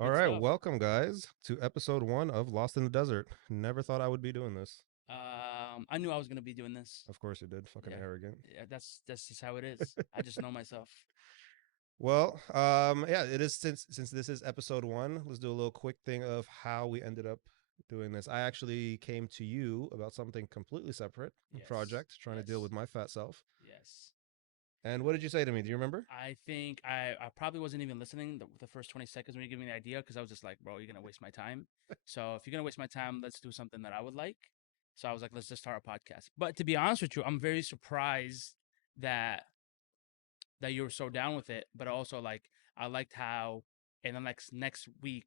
All Good right, stuff. welcome guys to episode 1 of Lost in the Desert. Never thought I would be doing this. I knew I was gonna be doing this. Of course you did. Fucking Yeah, arrogant. yeah. That's just how it is. I just know myself. Well, yeah, it is since this is episode 1. Let's do a little quick thing of how we ended up doing this. I actually came to you about something completely separate, a Yes, project, trying to deal yes, with my fat self. yes. And what did you say to me? Do you remember? I think I probably wasn't even listening the first 20 seconds when you gave me the idea because I was just like, bro, you're gonna waste my time. So if you're gonna waste my time, let's do something that I would like. So I was like, let's just start a podcast. But to be honest with you, I'm very surprised that that you were so down with it. But also like I liked how in the next week,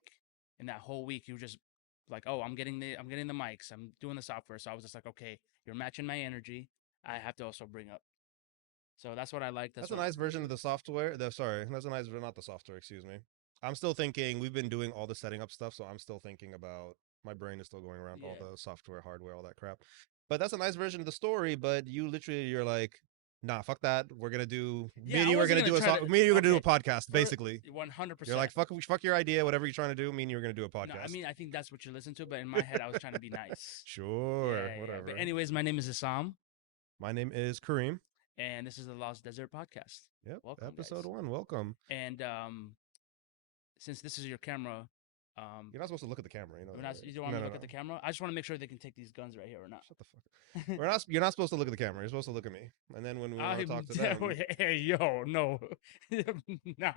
in that whole week, you were just like, oh, I'm getting the mics, I'm doing the software. So I was just like, okay, you're matching my energy. I have to also bring up. So that's what I like. That's That's a what nice version of the software. Sorry, that's a nice, not the software, excuse me. I'm still thinking, we've been doing all the setting up stuff, so I'm still thinking about, my brain is still going around all yeah. the software, hardware, all that crap. But that's a nice version of the story, but you literally, you're like, nah, fuck that. We're going to do, Yeah, me and I you are wasn't going to gonna do try to. me and you are going to do a Okay, podcast, for basically. one hundred You're percent. like, fuck your idea, whatever you're trying to do, me and you are going to do a No, I podcast. mean I think that's what you listen to, but in my head I was trying to be nice. Sure, Yeah, yeah. But whatever. anyways, my name is Issam, My name is Kareem. and this is the Lost Desert Podcast. Yep, Welcome, episode guys. 1, welcome. And since this is your camera, um, You're not supposed to look at the camera, you know we're that, not. right? You don't want No, me to no, look no. at the camera. I just want to make sure they can take these guns right here or not. Shut the fuck up. We're not. You're not supposed to look at the camera. You're supposed to look at me. And then when we want to I'm talk to them, hey yo no, nah,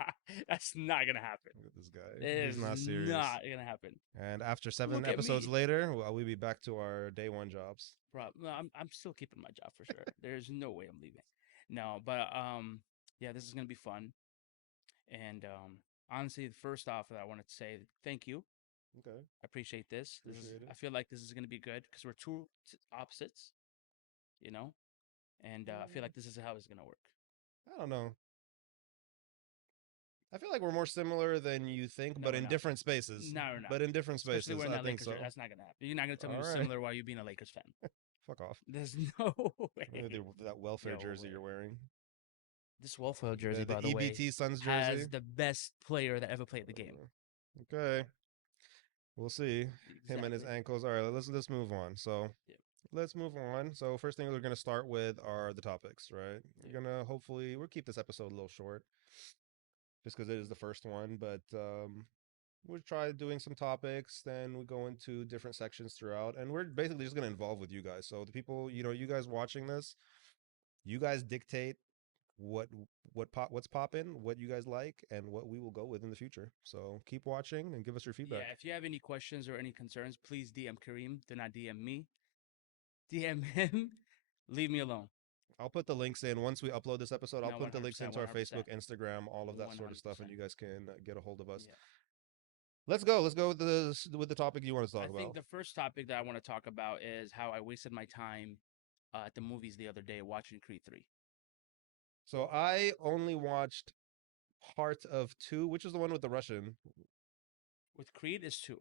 that's not gonna happen. look at this guy. It He's is not serious. not gonna happen. And after 7 Look at episodes me, later, we'll be back to our day one jobs. bro. No, I'm still keeping my job for sure. There's no way I'm leaving. No, but yeah, this is gonna be fun. And honestly, first off, I wanted to say thank you. Okay, I appreciate this. This is. appreciate it. I feel like this is gonna be good because we're two opposites, you know. And I feel like this is how it's gonna work. I don't know. I feel like we're more similar than you think, No, but we're in not. different spaces. No, we're not. But in different Especially spaces, we're in I that think Lakers so. jersey. That's not gonna happen. You're not gonna tell me All we're right. similar while you being a Lakers fan. Fuck off. There's no way. That welfare No jersey way. you're wearing. This Wolfville jersey, The by the way, EBT Suns jersey. has the best player that ever played the game. Okay. We'll see. Him and his Exactly. ankles. All right, let's move on. So Yep. let's move on. So first thing we're gonna start with are the topics, right? Yep. We're gonna hopefully we'll keep this episode a little short, just because it is the first one. But we'll try doing some topics. Then we go into different sections throughout, and we're basically just gonna involve with you guys. So the people, you guys watching this, you guys dictate what what's popping, what you guys like, and what we will go with in the future. So keep watching and give us your feedback. Yeah. If you have any questions or any concerns, please DM Kareem. Do not DM me. DM him. Leave me alone. I'll put the links in once we upload this episode. I'll No, put the links 100%, into our Facebook, 100%, Instagram, all of that sort of stuff, and 100%. you guys can get a hold of us. Yeah. Let's go. Let's go with the topic you want to I talk think about. the first topic that I want to talk about is how I wasted my time at the movies the other day watching Creed 3. So I only watched part of two, which is the one with the Russian. With Creed is 2.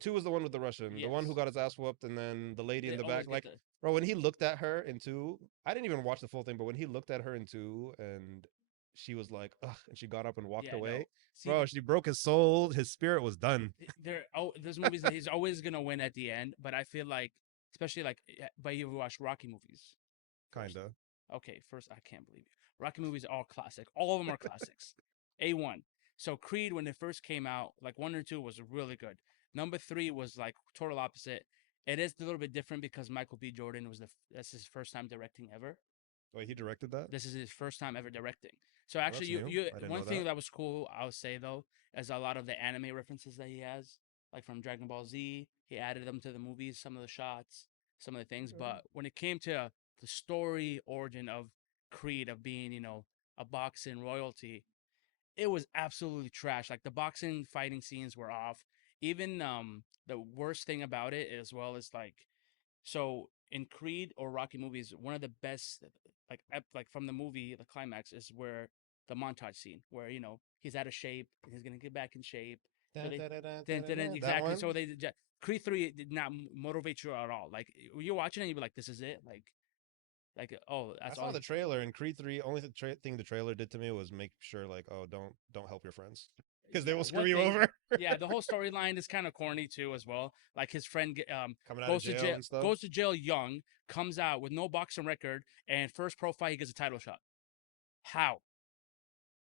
Two was the one with the Russian, the one who Yes. got his ass whooped, and then the lady in They the back. always get Like, the. bro, when he looked at her in two, I didn't even watch the full thing, but when he looked at her in two, and she was like, ugh, and she got up and walked Yeah, I know. away, See, bro, she broke his soul. His spirit was done. there's movies that he's always gonna win at the end, but I feel like, especially like, but you watched Rocky movies first. Kinda. Okay, first, I can't believe you. Rocky movies are all classic. All of them are classics. A1. So Creed, when it first came out, like 1 or 2 was really good. Number 3 was like total opposite. It is a little bit different because Michael B. Jordan was that's his first time directing ever. Wait, he directed that? This is his first time ever directing. So Oh, actually, that's you new. you I didn't one know thing that. that was cool, I would say though, is a lot of the anime references that he has, like from Dragon Ball Z. He added them to the movies, some of the shots, some of the things. But when it came to the story origin of Creed, of being a boxing royalty, it was absolutely trash. Like the boxing fighting scenes were off. Even the worst thing about it as well is like, so in Creed or Rocky movies, one of the best, like from the movie, the climax is where the montage scene where he's out of shape and he's gonna get back in shape. So Dun, they dun, dun, dun, then dun, dun, that exactly. one. So Creed 3 did not motivate you at all. Like you're watching it, you'd be like, this is it. Like oh, I that's saw all. the trailer in Creed 3. Only thing the trailer did to me was make sure like, oh, don't help your friends. because they yeah, will screw what you they over. yeah, the whole storyline is kind of corny too as well. Like his friend Coming out of jail and stuff. goes to jail young, comes out with no boxing record, and first pro fight he gets a title shot. How?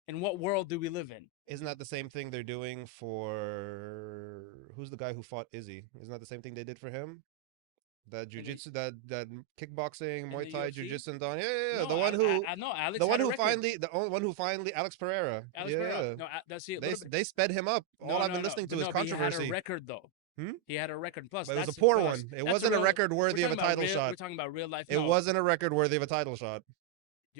In what world do we live in? Isn't that the same thing they're doing for who's the guy who fought Izzy? Isn't that the same thing they did for him? That In the jujitsu, that kickboxing, in Muay the Thai, UFC? jujitsu, and Don. Yeah, yeah, yeah. No, I know The Alex one had a who record. finally, the only one who finally, Alex Pereira. Alex Yeah, Pereira. yeah. No, that's a little bit. They sped him up. All No, I've no, been no, listening but to is no, but he had a controversy. record though. Hmm? He had a record. Plus, But it was a that's poor plus one. It that's a wasn't a real. record We're worthy of talking a about title real. shot. We're talking about real life. It No, wasn't a record worthy of a title shot.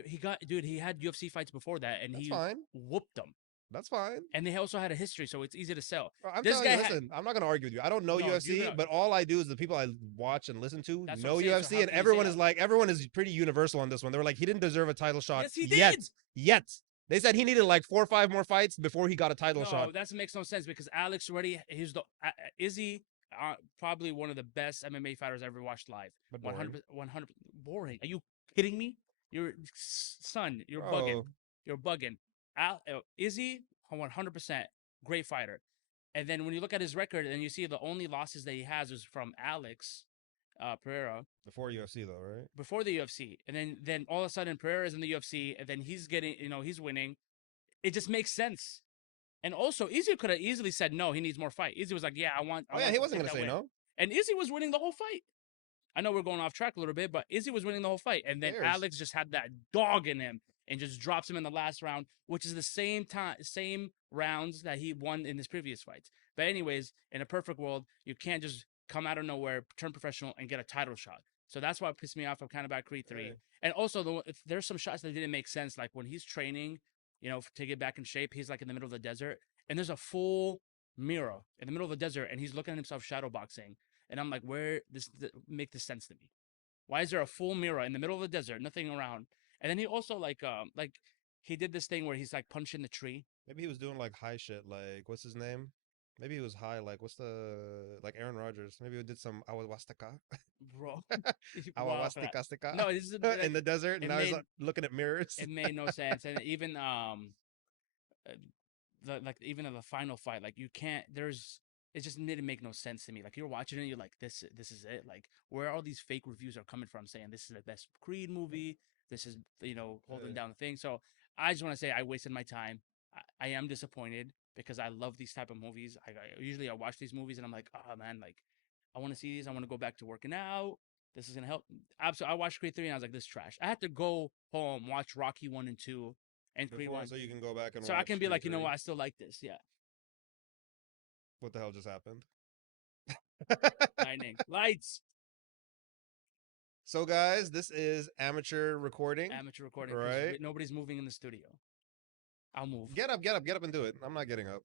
he got dude. He had UFC fights before that, and That's he fine. whooped them. That's fine. And they also had a history, so it's easy to sell. I'm This telling you, guy had listen, I'm not going to argue with you. I don't know no. You're UFC, gonna. but all I do is the people I watch and listen to That's what I'm know saying. So UFC, how and can you say everyone is pretty universal on this one. They were like, he didn't deserve a title shot yes, he yet. did. Yet. They said he needed like 4 or 5 more fights before he got a title shot. No, that makes no sense because Alex already. He's the Izzy. Probably one of the best MMA fighters I ever watched live. But 100, 100 boring. Are you kidding me? You're son. You're bugging. Bro, You're bugging. Izzy, 100% great fighter. And then when you look at his record and you see the only losses that he has is from Alex Pereira before UFC though, right? before the UFC, and then all of a sudden Pereira is in the UFC, and then he's getting he's winning. It just makes sense. And also, Izzy could have easily said no. He needs more fight. Izzy was like, "Yeah, I Oh yeah, want he to wasn't take going to that say win." no. And Izzy was winning the whole fight. I know we're going off track a little bit, but Izzy was winning the whole fight, and then Cares. Alex just had that dog in him and just drops him in the last round, which is the same rounds that he won in his previous fights. But anyways, in a perfect world, you can't just come out of nowhere, turn professional, and get a title shot. So that's what pissed me off. I'm kind of about Creed 3. Hey. And also, there's some shots that didn't make sense. Like when he's training, to get back in shape, he's like in the middle of the desert, and there's a full mirror in the middle of the desert, and he's looking at himself shadow boxing. And I'm like, where make this sense to me? Why is there a full mirror in the middle of the desert, nothing around? And then he also like he did this thing where he's like punching the tree. Maybe he was doing like high shit, like what's his name? Maybe he was high, like what's the like Aaron Rodgers. Maybe he did some awawastika, Bro. Wow, for that. awawastika stika No, this is in like the desert, and it now he's made like, looking at mirrors. it made no sense. And even uh, even in the final fight, like you can't. It just didn't make no sense to me. Like you're watching it, you're like, this is it. Like where all these fake reviews are coming from, saying this is the best Creed movie. This is holding down the thing. So I just want to say I wasted my time. I am disappointed because I love these type of movies. Usually I watch these movies and I'm like, oh man, like I want to see these. I want to go back to working out. This is gonna help. Absolutely, I watched Creed 3 and I was like, this is trash. I had to go home, watch Rocky 1 and 2 and Creed Before, 1. so you can go back and So watch I can be Creed like, 3. what, I still like this. Yeah. What the hell just happened? Lightning. Lights. So guys, this is amateur recording. Amateur recording. Right. Nobody's moving in the studio. I'll move. Get up, get up, get up and do it. I'm not getting up.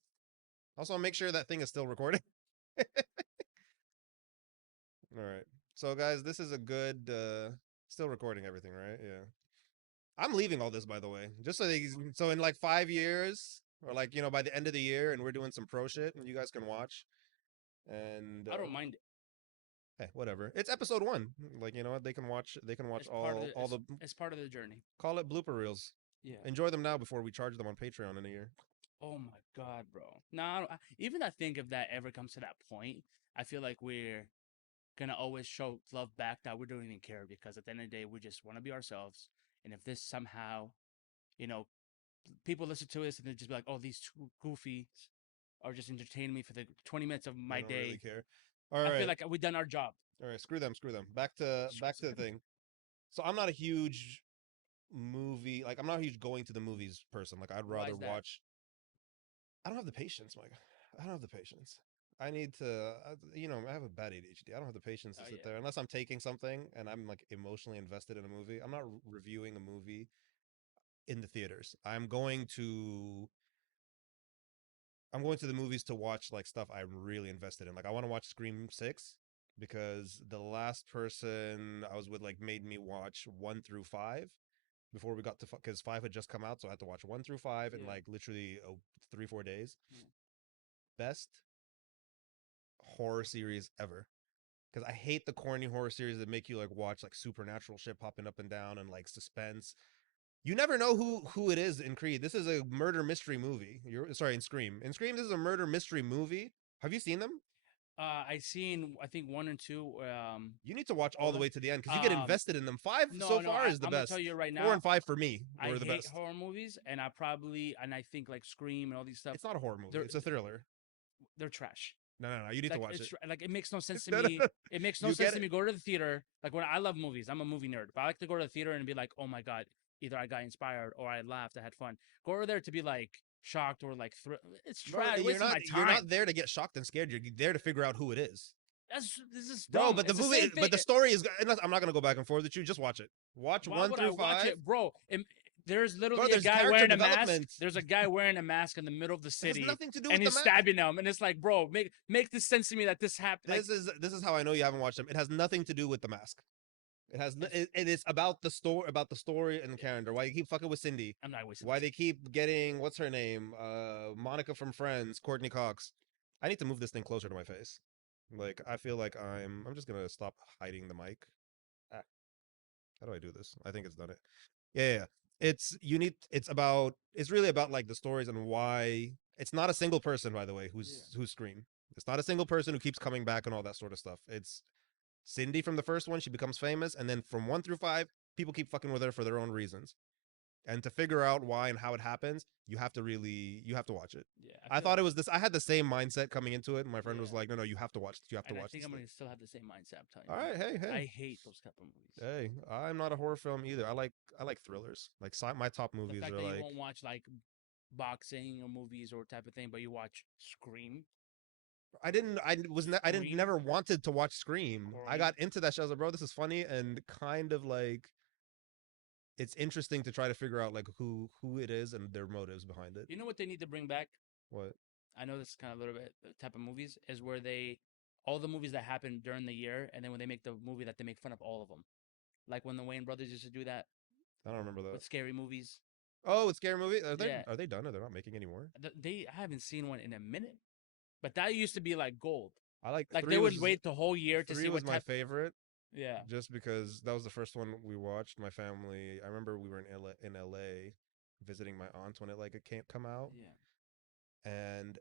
Also, make sure that thing is still recording. All right. So guys, this is a good still recording everything, right? Yeah. I'm leaving all this, by the way. Just so in like 5 years, or like, by the end of the year, and we're doing some pro shit and you guys can watch. And I don't mind it. hey, whatever. It's episode 1. Like, you know what? They can watch It's part of all the it's part of the journey. call it blooper reels. Yeah. Enjoy them now before we charge them on Patreon in a year. Oh my god, bro. No, even I think if that ever comes to that point, I feel like we're gonna always show love back that we don't even care because at the end of the day, we just want to be ourselves. And if this somehow, people listen to us and they just be like, "Oh, these two goofies are just entertaining me for the 20 minutes of my I don't day." really care. All I right. feel like we've done our job. All right, screw them. Back to the thing. So I'm not a huge I'm not a huge going to the movies person. Like I'd Why rather is that? watch. I don't have the patience, Mike. I don't have the patience. I need to, I have a bad ADHD. I don't have the patience to sit there unless I'm taking something and I'm like emotionally invested in a movie. I'm not reviewing a movie in the theaters. I'm going to the movies to watch like stuff I'm really invested in. Like I want to watch Scream 6 because the last person I was with like made me watch 1 through 5 before we got to because 5 had just come out, so I had to watch 1 through 5 in like literally 3-4 days. Best horror series ever. Because I hate the corny horror series that make you like watch like supernatural shit popping up and down and like suspense. You never know who it is in Creed. This is a murder mystery movie. You're sorry, in Scream. In Scream, this is a murder mystery movie. Have you seen them? I seen I think one and two. You need to watch All all of the them. way to the end because you get Um, invested in them. Five no, so no. far is the I'm gonna tell best. you right Four now. and five for me I were the hate best. horror movies, and I think like Scream and all these stuff. It's not a horror movie. They're It's a thriller. they're trash. No. You need to Like watch it. like it makes no sense to No, me. no. It makes no You sense get to it. me. Go to the theater. Like when I love movies, I'm a movie nerd, but I like to go to the theater and be like, oh my god, either I got inspired or I laughed, I had fun. Go over there to be like shocked or like it's Bro, trash. you're Wasting not my you're time. not there to get shocked and scared. You're there to figure out who it is. This is Bro, dumb. but the It's the movie, same thing. but the story is. I'm not gonna go back and forth with you. Just watch it. Watch Why one would I through watch five. it, bro? There's Bro, literally a there's guy character wearing a mask. development. There's a guy wearing a mask in the middle of the It has city, nothing to do and with the he's mask. stabbing them. And it's like, bro, make this sense to me that this happened. Like, This is how I know you haven't watched them. It has nothing to do with the mask. It has. It is about the story and the character. Why you keep fucking with Cindy? I'm not wasting. Why they keep getting what's her name? Monica from Friends, Courtney Cox. I need to move this thing closer to my face. Like I feel like I'm just gonna stop hiding the mic. Ah, how do I do this? I think it's done it. Yeah. It's you need. It's really about like the stories and why. It's not a single person, by the way, who's Scream. It's not a single person who keeps coming back and all that sort of stuff. It's Cindy from the first one. She becomes famous, and then from one through five, people keep fucking with her for their own reasons. And to figure out why and how it happens, you have to watch it. Yeah, I thought it was this. I had the same mindset coming into it, and my friend was Yeah. like, "No, you have to watch this. You have to And I watch think this I'm thing." gonna still have the same mindset. I'm telling All you. right, hey. I hate those type of movies. Hey, I'm not a horror film either. I like thrillers. Like my top The movies fact are that you like won't watch like boxing or movies or type of thing, but you watch Scream, I didn't Scream, never wanted to watch Scream. I Scream. got into that show. I was like, bro, this is funny and kind of like it's interesting to try to figure out like who it is and their motives behind it. You know what they need to bring back? What? I know this is kind of a little bit the type of movies is where they all the movies that happen during the year, and then when they make the movie that they make fun of all of them, like when the Wayne brothers used to do that I don't remember that. with scary movies. Oh, it's scary movie. Yeah, Are they done? Or they're not making anymore? they I haven't seen one in a minute, but that used to be like gold. I like Like they three would was wait the whole year to see three was what my type. favorite Yeah, just because that was the first one we watched. My family. I remember we were in LA visiting my aunt when it like it can't come out, yeah. and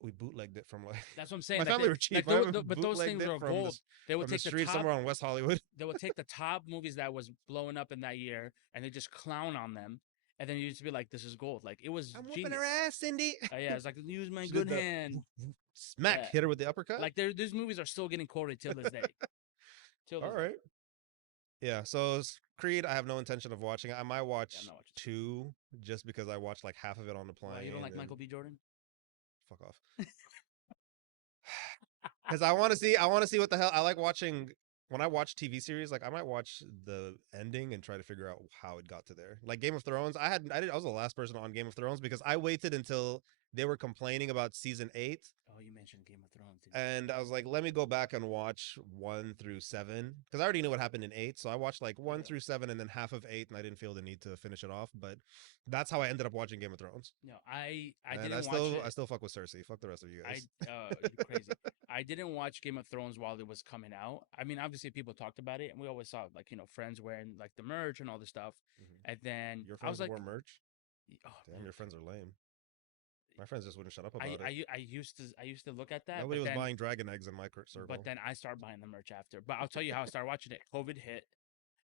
we bootlegged it from like That's what I'm saying. my Like family were cheap. like My family but those bootlegged things it are gold. They would from the take the street top. somewhere on West Hollywood. They would take the top movies that was blowing up in that year, and they just clown on them, and then you just be like, "This is gold." Like it was I'm whooping genius. her ass, Cindy. Yeah, it's like use my She good did the hand. smack, Yeah. hit her with the uppercut. Like these movies are still getting quoted till this day. Till this All day. right. Yeah, so Creed, I have no intention of watching it. I might Yeah, I'm watch not watching. two just because I watched like half of it on the plane. Why you don't like and Michael B. Jordan? fuck off. Because I want to see what the hell. I like watching when I watch TV series. Like I might watch the ending and try to figure out how it got to there. Like Game of Thrones, I was the last person on Game of Thrones because I waited until they were complaining about season 8, Oh, you mentioned Game of Thrones. and I was like, let me go back and watch 1 through 7 because I already knew what happened in 8. So I watched like one Yeah. through 7 and then half of 8, and I didn't feel the need to finish it off. But that's how I ended up watching Game of Thrones. No, I And didn't watch it. I still fuck with Cersei. Fuck the rest of you guys. You crazy. I didn't watch Game of Thrones while it was coming out. I mean, obviously people talked about it, and we always saw like friends wearing like the merch and all this stuff. Mhm. And then Your I was friends like, wore merch. oh, Damn, man. your friends are lame. My friends just wouldn't shut up about it. I used to look at that. Nobody but was then, buying dragon eggs in my circle. But then I started buying the merch after. But I'll tell you how I started watching it. COVID hit,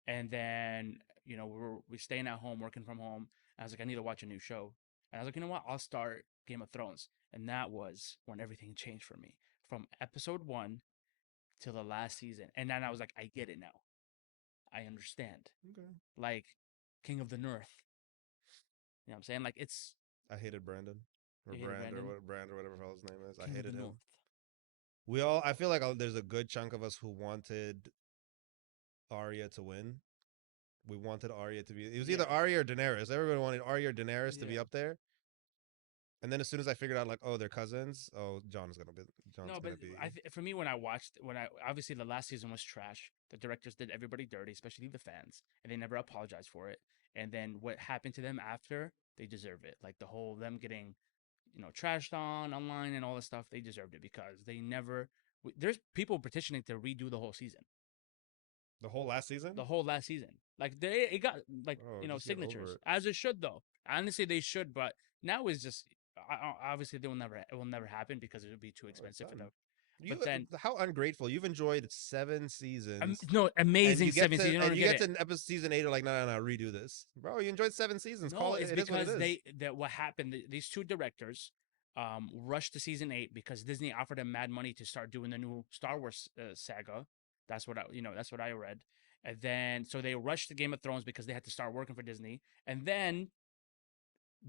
and then we staying at home, working from home. And I was like, I need to watch a new show. And I was like, you know what? I'll start Game of Thrones. And that was when everything changed for me from episode 1 till the last season. And then I was like, I get it now. I understand. Okay. Like King of the North. You know what I'm saying? Like it's I hated Brandon or You hated Brandon? Brand or whatever his name is. I King of hated the him. North. We all. I feel like there's a good chunk of us who wanted Arya to win. We wanted Arya to be. It was either Yeah. Arya or Daenerys. Everybody wanted Arya or Daenerys to be Yeah. up there. And then as soon as I figured out like, oh, they're cousins. Oh, John's gonna No, be. but for me, when I obviously the last season was trash. The directors did everybody dirty, especially the fans, and they never apologized for it. And then what happened to them after, they deserve it. Like the whole them getting, trashed on online and all this stuff, they deserved it because they never. There's people petitioning to redo the whole season, The whole last season. the whole last season. Like it got like Oh, just get over signatures it. as it should though. Honestly, they should, but now is just obviously it will never happen because it would be too Oh, it's expensive for done. the. You But then how ungrateful. You've enjoyed 7 seasons, no amazing 7 season. You and don't you get get it. to episode season 8. You're like, no, no, no, redo this, bro. You enjoyed 7 seasons. Call No, it. it's It is what it because is. that what happened. These two directors rushed to season 8 because Disney offered them mad money to start doing the new Star Wars saga. That's what that's what I read. And then so they rushed to Game of Thrones because they had to start working for Disney. And then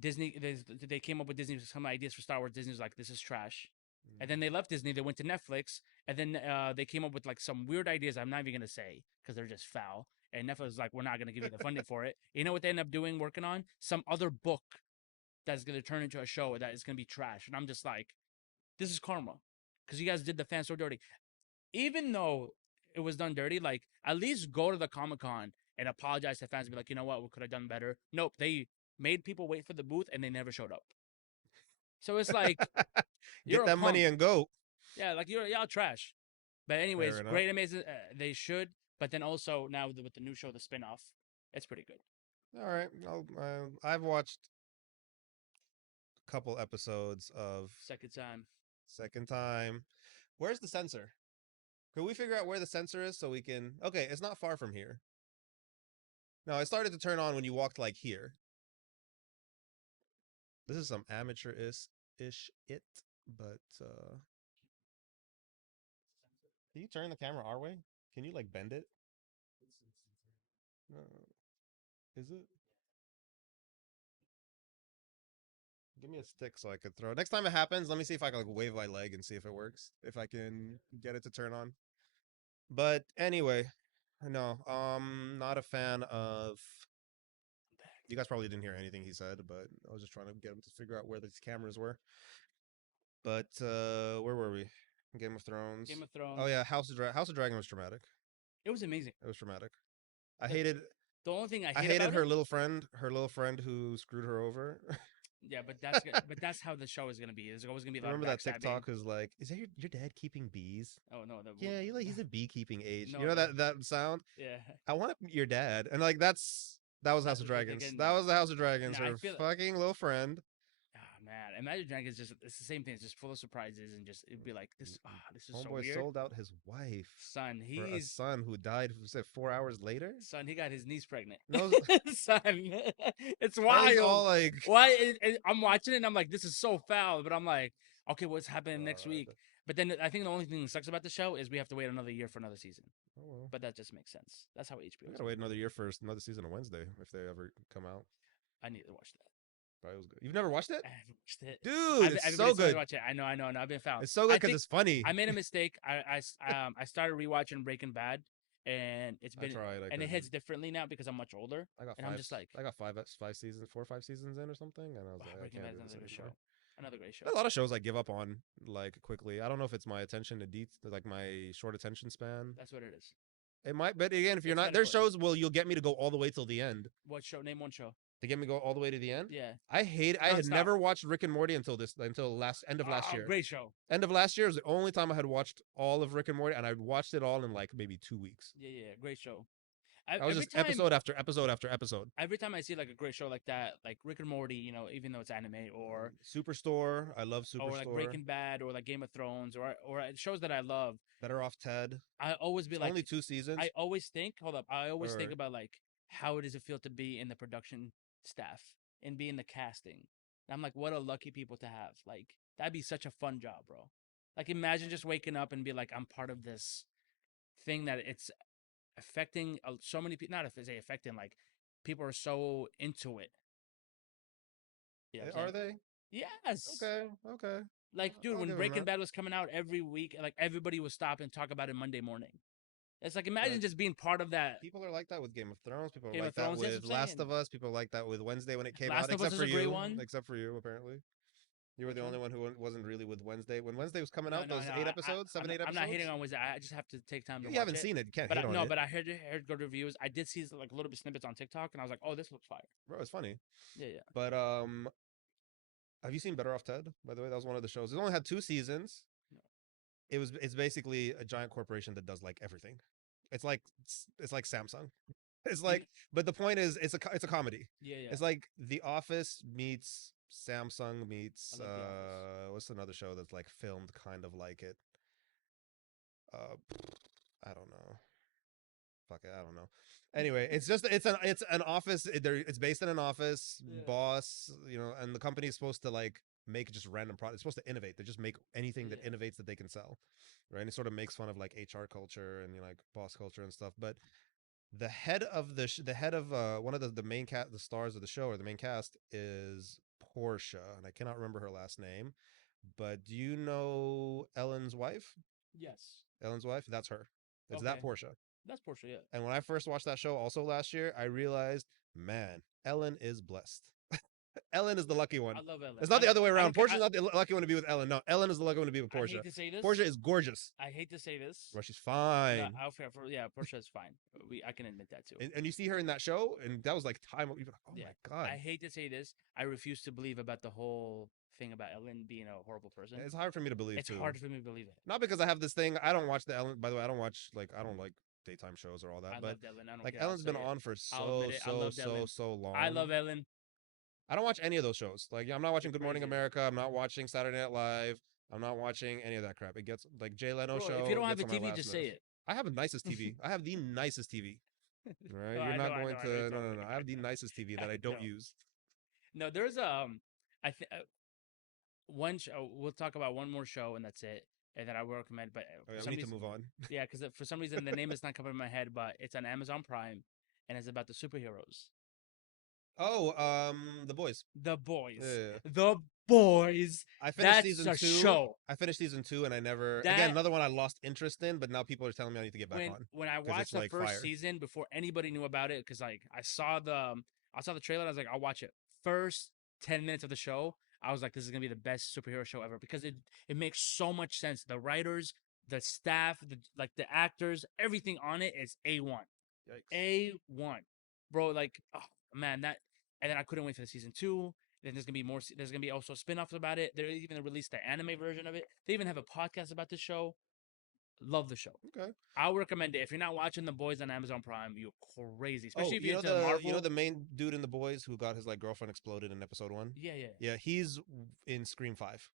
they came up with Disney with some ideas for Star Wars. Disney was like, "This is trash." And then they left Disney. They went to Netflix, and then they came up with like some weird ideas. I'm not even gonna say because they're just foul. And Netflix was like, "We're not gonna give you the funding for it." You know what they end up doing? Working on some other book that's gonna turn into a show that is gonna be trash. And I'm just like, "This is karma," because you guys did the fans so dirty. Even though it was done dirty, like at least go to the Comic Con and apologize to fans and be like, "You know what? We could have done better." Nope, they made people wait for the booth and they never showed up. So it's like you're Get a that money punk. and go. Yeah, like you're y'all trash. But Fair anyways, enough. great, amazing. They should. But then also now with the new show, the spinoff, it's pretty good. All right. I've watched a couple episodes of Second time. second time. Where's the censor? Can we figure out where the sensor is so we can? Okay, it's not far from here. No, it started to turn on when you walked like here. This is some amateur ish it, but can you turn the camera our way? Can you like bend it? Is it? Give me a stick so I could throw. Next time it happens, let me see if I can like wave my leg and see if it works. If I can get it to turn on. But anyway, no, not a fan of. You guys probably didn't hear anything he said, but I was just trying to get him to figure out where these cameras were. But where were we? Game of Thrones. Game of Oh Thrones. yeah, House of Dragon was traumatic. It was amazing. It was traumatic. I The, hated the only thing I I hate hated about it, her little friend who screwed her over. yeah, but that's how the show is gonna be. There's always gonna be a lot of Remember that backstabbing. TikTok who's like, "Is that your dad keeping bees?" Oh no, Yeah, he's a beekeeping age. You no, know that sound? yeah. I want your dad, and like that was House That's of what you're Dragons. thinking. That was the House of No, Dragons. I Her feel fucking little friend. man, Imagine Dragons just it's the same thing. It's just full of surprises and just it'd be like this is so Homeboy weird. sold out his wife Son, for a he's son who died. Who said 4 hours later? son, he got his niece pregnant. No, Son, it's that was wild. all like, Why? I'm watching it and I'm like, this is so foul. But I'm like, okay, what's happening next week? But then I think the only thing that sucks about the show is we have to wait another year for another season. oh well. But that just makes sense. That's how HBO We is. gotta wait another year for another season on Wednesday if they ever come out. I need to watch that. Probably was good. You've never watched it, I haven't watched it. dude? It's Everybody so tells me good. to watch it. I know. I've been foul. It's so good I because think it's funny. I made a mistake. I started rewatching Breaking Bad, and I tried. I and it couldn't. hits differently now because I'm much older, I got and I'm five. just like, I got five seasons, 4 or 5 seasons in or something, and I was like, I Breaking can't Bad do is this another good anymore. show, another great show. There's a lot of shows I give up on like quickly. I don't know if it's my attention to like my short attention span. That's what it is. It might, but again, if you're It's not, there's medical. shows you'll get me to go all the way till the end. What show? Name one show. To get me to go all the way to the end. Yeah, I had nonstop. never watched Rick and Morty until last end of last Oh, year. great show. End of last year was the only time I had watched all of Rick and Morty, and I watched it all in like maybe 2 weeks. Yeah, great show. I was just episode after episode after episode. Every time I see like a great show like that, like Rick and Morty, even though it's anime, or Superstore, I love Superstore. or like Breaking Bad, or like Game of Thrones, or shows that I love. Better Off Ted. I always be It's like, only 2 seasons. I always think, hold up, I always think Or- about like how does it feel to be in the production staff and be in the casting. And I'm like, what a lucky people to have. Like that'd be such a fun job, bro. Like imagine just waking up and be like, I'm part of this thing that it's affecting so many people. Not if they affecting, like people are so into it. You know what I'm Are saying? they? Yes. Okay. Like, dude, I'll when give 'em Breaking that. Bad was coming out every week, like everybody would stop and talk about it Monday morning. It's like imagine But just being part of that. people are like that with Game of Thrones. People are Game of like that Thrones, that's with what I'm Last saying. of Us. People are like that with Wednesday when it came Last out. of Us Except is for a great you. one. Except for you, apparently. You were Which the one? only one who wasn't really with Wednesday. When Wednesday was coming No, out, no, those no. 8 episodes, seven, 8 I'm episodes. not hating on Wednesday. I just have to take time to You watch haven't it. seen it. You can't But hate on no, it. but I heard good reviews. I did see like a little bit snippets on TikTok, and I was like, oh, this looks fire. Bro, it's funny. Yeah. But have you seen Better Off Ted? By the way, that was one of the shows. It only had 2 seasons. No. It's basically a giant corporation that does like everything. It's like Samsung. It's You know, like, but the point is, it's a comedy. yeah, yeah. It's like The Office meets Samsung I meets love The Office. what's another show that's like filmed kind of like it? Uh, I don't know. Fuck it, I don't know. Anyway, it's an office. It's based in an office Yeah, boss, and the company is supposed to like make just random products. It's supposed to innovate. They just make anything that yeah, innovates that they can sell, right? And it sort of makes fun of like HR culture and like boss culture and stuff. But the head of one of the main the stars of the show or the main cast is Portia, and I cannot remember her last name. But do you know Ellen's wife? yes. Ellen's wife, that's her. It's that Okay, Portia. that's Portia. Yeah, And when I first watched that show, also last year, I realized, man, Ellen is blessed. Ellen is the lucky one. I love Ellen. It's not the other way I around. don't care. Portia's not the lucky one to be with Ellen. No, Ellen is the lucky one to be with I hate Portia. to say this. Portia is gorgeous. I hate to say this. Well, she's No, fine. I'll fair for yeah. Portia is fine. I can admit that too. And you see her in that show, and that was like time. You're like, oh Yeah, my god, I hate to say this. I refuse to believe about the whole thing about Ellen being a horrible person. it's hard for me to believe It's too. hard for me to believe it. Not because I have this thing. I don't watch the Ellen. By the way, I don't like daytime shows or all that. I But loved Ellen. I don't like care. I'll Ellen's say been it. on for I'll so admit it. I so loved so Ellen. so I long. love Ellen. I don't watch any of those shows. Like, I'm not watching You're Good Morning crazy, America. I'm not watching Saturday Night Live. I'm not watching any of that crap. It gets like Jay Leno bro. If you show don't have gets a on my TV, last just say nerves. it. I have the nicest TV. I have the nicest TV. All right, No, you're I know. not I know. going I know. You to. No, told no, me. no. I have the nicest TV that I No, don't use. no. There's I think one show. We'll talk about one more show, and that's it. And then I will recommend. But Oh, for yeah, we some need to reason, move on. yeah, because for some reason the name is not coming in my head. But it's on Amazon Prime, and it's about the superheroes. Oh, The Boys. The Boys. Yeah. The Boys. I finished That's season a two. show. I finished season two, and I never. Again, That another one I lost interest in, but now people are telling me I need to get back on when I because it's watched the like first fire. season before anybody knew about it, because like I saw the trailer, and I was like, I'll watch it. First 10 minutes of the show, I was like, this is gonna be the best superhero show ever because it makes so much sense. The writers, the staff, the actors, everything on it is A1. Yikes. A1. Bro, like, oh man, that and then I couldn't wait for the season two. Then there's gonna be more. There's gonna be also spin-offs about it. They're even released the anime version of it. They even have a podcast about this show. Love the show. Okay. I'll recommend it. If you're not watching The Boys on Amazon Prime, you're crazy. Oh, Especially if you're into Marvel. the main dude in The Boys who got his like girlfriend exploded in episode one. Yeah, yeah. Yeah, he's in Scream 5.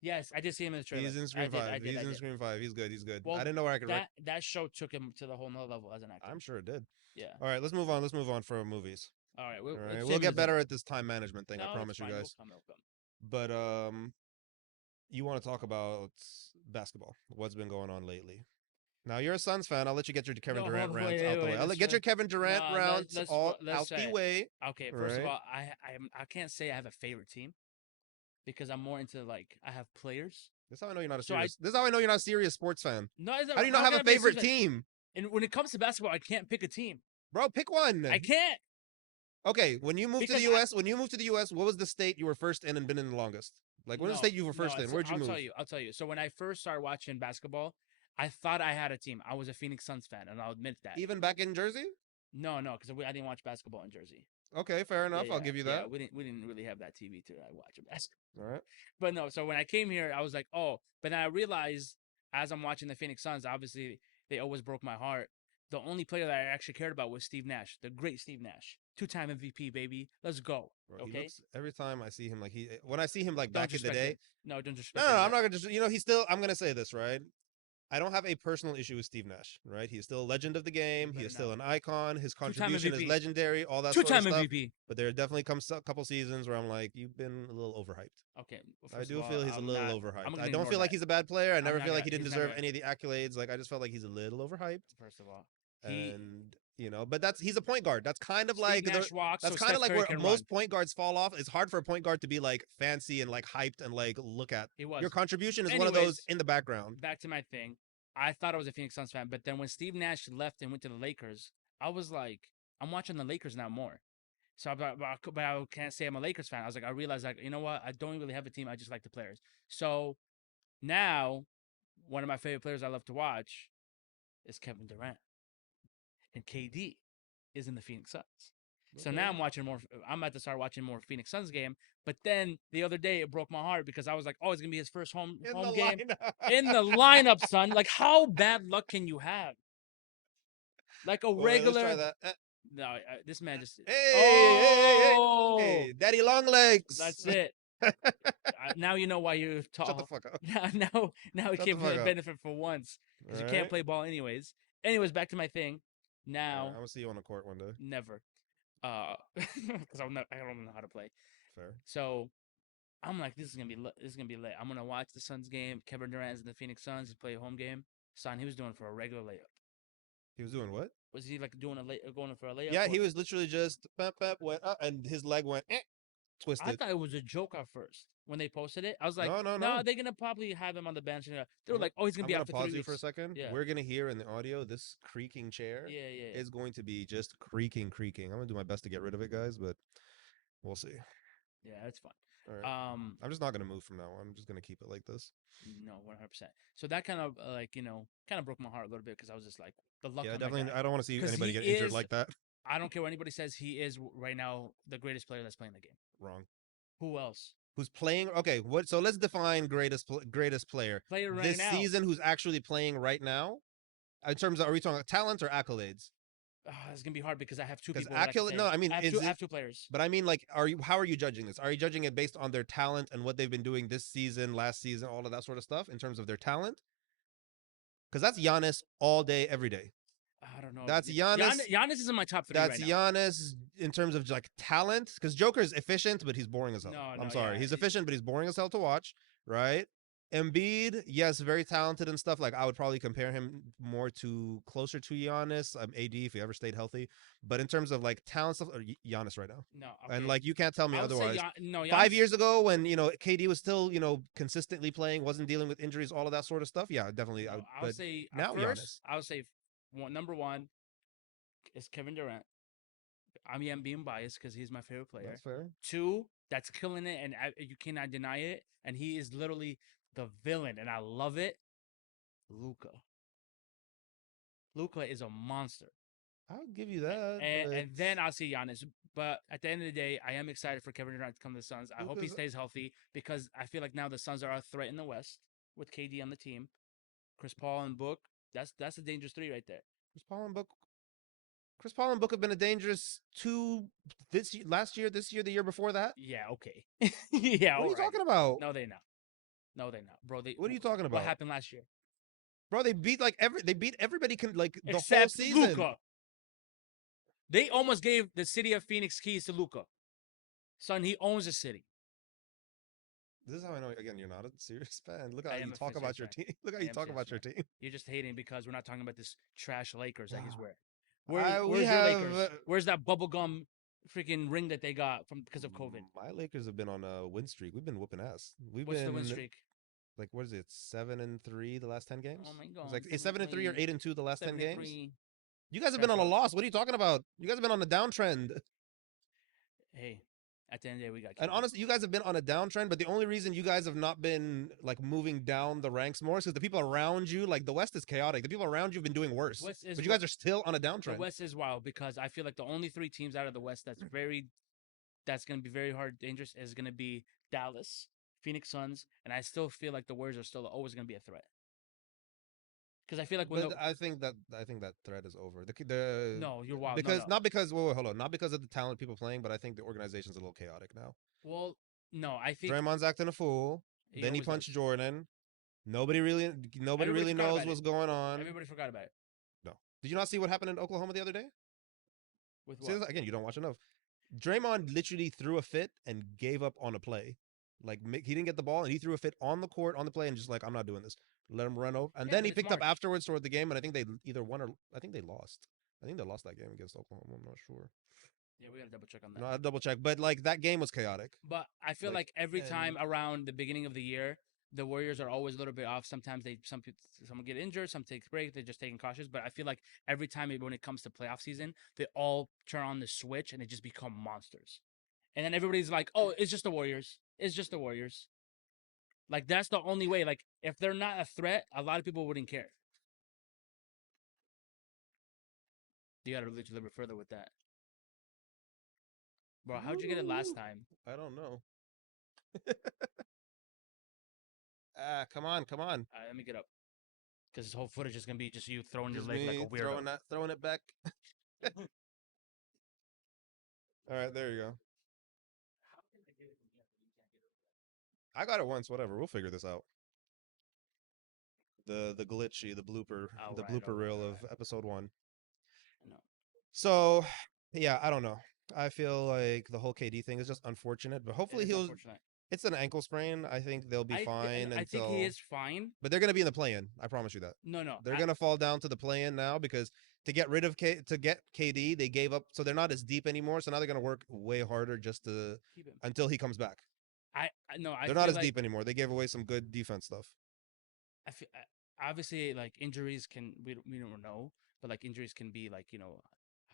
Yes, I did see him in the trailer. He's in I Scream did, 5. I did, He's I in did. Scream 5. He's good. He's good. Well, I didn't know where I could. that show took him to the whole nother level as an actor. I'm sure it did. Yeah. All right, let's move on. Let's move on for movies. All right. All right, it's we'll get Jamie's better done. at this time management thing. No, I it's promise you fine. guys. It'll come. But you want to talk about basketball? What's been going on lately? Now you're a Suns fan. I'll let you get your Kevin No, Durant hold on, rants wait, out the wait, way. I'll let's get your try- Kevin Durant No, rants let's- all let's out the try- way. Okay, first of Right. all, I can't say I have a favorite team because I'm more into like I have players. This is how I know you're not a So serious. This is how I know you're not a serious sports fan. No, How do you not have a favorite team, And when it comes to basketball, I can't pick a team. bro? Pick one. I can't. Okay, when you moved to the Because U.S., what was the state you were first in and been in the longest? Like, what was the state you were first in? Where'd you move? I'll tell you. So when I first started watching basketball, I thought I had a team. I was a Phoenix Suns fan, and I'll admit that. Even back in Jersey? No, because I didn't watch basketball in Jersey. Okay, fair enough. Yeah, I'll give you that. Yeah, we didn't really have that TV to watch basketball. All right. But no, so when I came here, I was like, oh. But then I realized as I'm watching the Phoenix Suns, obviously they always broke my heart. The only player that I actually cared about was Steve Nash, the great Steve Nash, 2-time MVP, baby. Let's go. Bro, he Okay. looks, every time I see him, like when I see him like Don't back in the disrespect day. him. No, don't No, disrespect. no, him. I'm not gonna just. He's still. I'm gonna say this, right? I don't have a personal issue with Steve Nash, right? He's still a legend of the game. He is still an icon. His contribution is MVP. legendary. All that sort of Two-time stuff. MVP. But there definitely comes a couple seasons where I'm like, you've been a little overhyped. Okay. Well, I first do of all, feel he's a I'm little not- overhyped. I'm gonna I don't ignore feel like that. he's a bad player. I never not feel like gonna- he didn't he's deserve never- any of the accolades. Like I just felt like he's a little overhyped. First of all, And but he's a point guard. That's kind of Steve like Nash walks, that's so kind of Steph like Curry where can most run. point guards fall off. It's hard for a point guard to be like fancy and like hyped and like look at. He was. Your contribution is one of those Anyways, in the background. Back to my thing. I thought I was a Phoenix Suns fan, but then when Steve Nash left and went to the Lakers, I was like, I'm watching the Lakers now more. So, but I can't say I'm a Lakers fan. I was like, I realized, like, you know what? I don't really have a team. I just like the players. So now, one of my favorite players I love to watch is Kevin Durant, and KD is in the Phoenix Suns. So now I'm watching more. I'm about to start watching more Phoenix Suns game. But then the other day it broke my heart because I was like, oh, it's gonna be his first home game lineup. in the lineup, son. Like, how bad luck can you have? like a Wait, let's try regular. that. No, this man just. Hey, hey, hey, Oh, hey, Daddy Long Legs. that's it. Now you know why you're Shut the tall. fuck up. Now we Shut the can't fuck up. benefit for once All because you can't right. play ball anyways. Anyways, back to my thing. All right. Now, I'm gonna see you on the court one day. never, because I don't know how to play. Fair. So I'm like, this is gonna be lit. I'm gonna watch the Suns game. Kevin Durant is in the Phoenix Suns. He play a home game. Son, he was doing for a regular layup. He was doing what? Was he like doing going for a layup Yeah, or? he was literally just bap, bap, went up, and his leg went I twisted. thought it was a joke at first when they posted it. I was like, No, no, no, no. they're gonna probably have him on the bench. And they were No. like, oh, he's gonna I'm be gonna out for three pause you for a weeks. second. Yeah, We're gonna hear in the audio this creaking chair yeah, yeah, yeah. is going to be just creaking, creaking. I'm gonna do my best to get rid of it, guys, but we'll see. Yeah, that's fun. All right. Um, I'm just not gonna move from now on. I'm just gonna keep it like this. no, 100%. So that kind of like kind of broke my heart a little bit because I was just like the luck Yeah, on my definitely. guy I don't want to see because anybody he get injured is. like that. I don't care what anybody says. He is right now the greatest player that's playing the game. Wrong. Who else? Who's playing? Okay, what? So let's define greatest player Player right this now. season. Who's actually playing right now? In terms of, are we talking talent or accolades? It's gonna be hard because I have two Because people that I can accolade, say. no, I mean, I have two players. but I mean, like, are you? How are you judging this? Are you judging it based on their talent and what they've been doing this season, last season, all of that sort of stuff in terms of their talent? Because that's Giannis all day, every day. I don't know. That's Giannis. Giannis is in my top three right That's now. Giannis in terms of like talent. Because Joker is efficient, but he's boring as hell. No, I'm no, sorry, yeah. he's efficient, but he's boring as hell to watch. Right? Embiid, yes, very talented and stuff. Like I would probably compare him more to closer to Giannis, AD if he ever stayed healthy. But in terms of like talent stuff, Giannis right now. No, And okay. like you can't tell me I would say otherwise. no. 5 years ago, when KD was still consistently playing, wasn't dealing with injuries, all of that sort of stuff. Yeah, definitely. No, I would But say at now first Giannis. I would say number one is Kevin Durant. I'm being biased because he's my favorite player. That's fair. Two, that's killing it, and you cannot deny it. And he is literally the villain, and I love it. Luca. Luca is a monster. I'll give you that, but And then I'll see Giannis. But at the end of the day, I am excited for Kevin Durant to come to the Suns. I hope he Luka's stays healthy because I feel like now the Suns are a threat in the West with KD on the team. Chris Paul and Book. That's a dangerous three right there. Chris Paul and Book. Chris Paul and Book have been a dangerous two last year, this year, the year before that. Yeah, okay. Yeah, What are all you right. talking about? No, they not. No, they not, bro. What are you talking What about, happened last year? bro? They beat everybody like the whole Except season. Luca. They almost gave the city of Phoenix keys to Luca. Son, he owns the city. This is how I know. Again, you're not a serious fan. Look how I you am a talk serious about your fan. team. Look how I you am talk serious about your fan. team. You're just hating because we're not talking about this trash Lakers that he's wearing. We Where's your have Lakers? Where's that bubblegum freaking ring that they got from because of COVID? my Lakers have been on a win streak. We've been whooping ass. We've What's the win been streak? like, what is it, 7-3 the last 10 games? Oh my It's god, like it's 7-3 or 8-2 the last 10 games. 73. You guys have been Trash on a talk. loss. What are you talking about? You guys have been on a downtrend. Hey, at the end of the day, we got. And KD. honestly, you guys have been on a downtrend, but the only reason you guys have not been like moving down the ranks more is because the people around you, like the West is chaotic. The people around you have been doing worse. But you guys are still on a the downtrend. West is wild because I feel like the only three teams out of the West that's going to be very hard, dangerous is going to be Dallas, Phoenix Suns, and I still feel like the Warriors are still always going to be a threat. Because I feel like But I think that threat is over. No, you're wild. Because No. not because wait, hold on, not because of the talent people playing, but I think the organization's a little chaotic now. Well, no, I think Draymond's acting a fool. Then he punched Jordan. Nobody really knows what's going on. Everybody forgot about it. No. Did you not see what happened in Oklahoma the other day? With See, what? again, you don't watch enough. Draymond literally threw a fit and gave up on a play. Like he didn't get the ball and he threw a fit on the court on the play and just like, I'm not doing this. Let him run over. And Yeah, then but he it's picked up March. afterwards toward the game, and I think they either won or I think they lost. I think they lost that game against Oklahoma. I'm not sure. Yeah, we gotta double check on that. No, I'll double check. But like that game was chaotic. But I feel like every time around the beginning of the year, the Warriors are always a little bit off. Sometimes some get injured, some take breaks, they're just taking cautious. But I feel like every time when it comes to playoff season, they all turn on the switch and they just become monsters. And then everybody's like, "Oh, it's just the Warriors. It's just the Warriors." Like that's the only way. Like if they're not a threat, a lot of people wouldn't care. You gotta reach a little bit further with that, bro. How'd you get it last time? I don't know. Come on. Let me get up. because this whole footage is gonna be just you throwing your Just leg like a me weirdo. throwing it back. All right, there you go. I got it once. Whatever. We'll figure this out. The glitchy, All the right, all blooper right, reel all of right. episode 1. No, So, yeah, I don't know. I feel like the whole KD thing is just unfortunate, but it hopefully is he'll. unfortunate. It's an ankle sprain. I think they'll be fine I think he until. is fine. But they're gonna be in the play-in. I promise you that. No, no, They're gonna fall down to the play-in now because to get rid of to get KD, they gave up, so they're not as deep anymore. So now they're gonna work way harder just to keep him. until he comes back. No, I They're not feel as like deep anymore. They gave away some good defense stuff. I feel obviously like injuries can we don't know, but like injuries can be like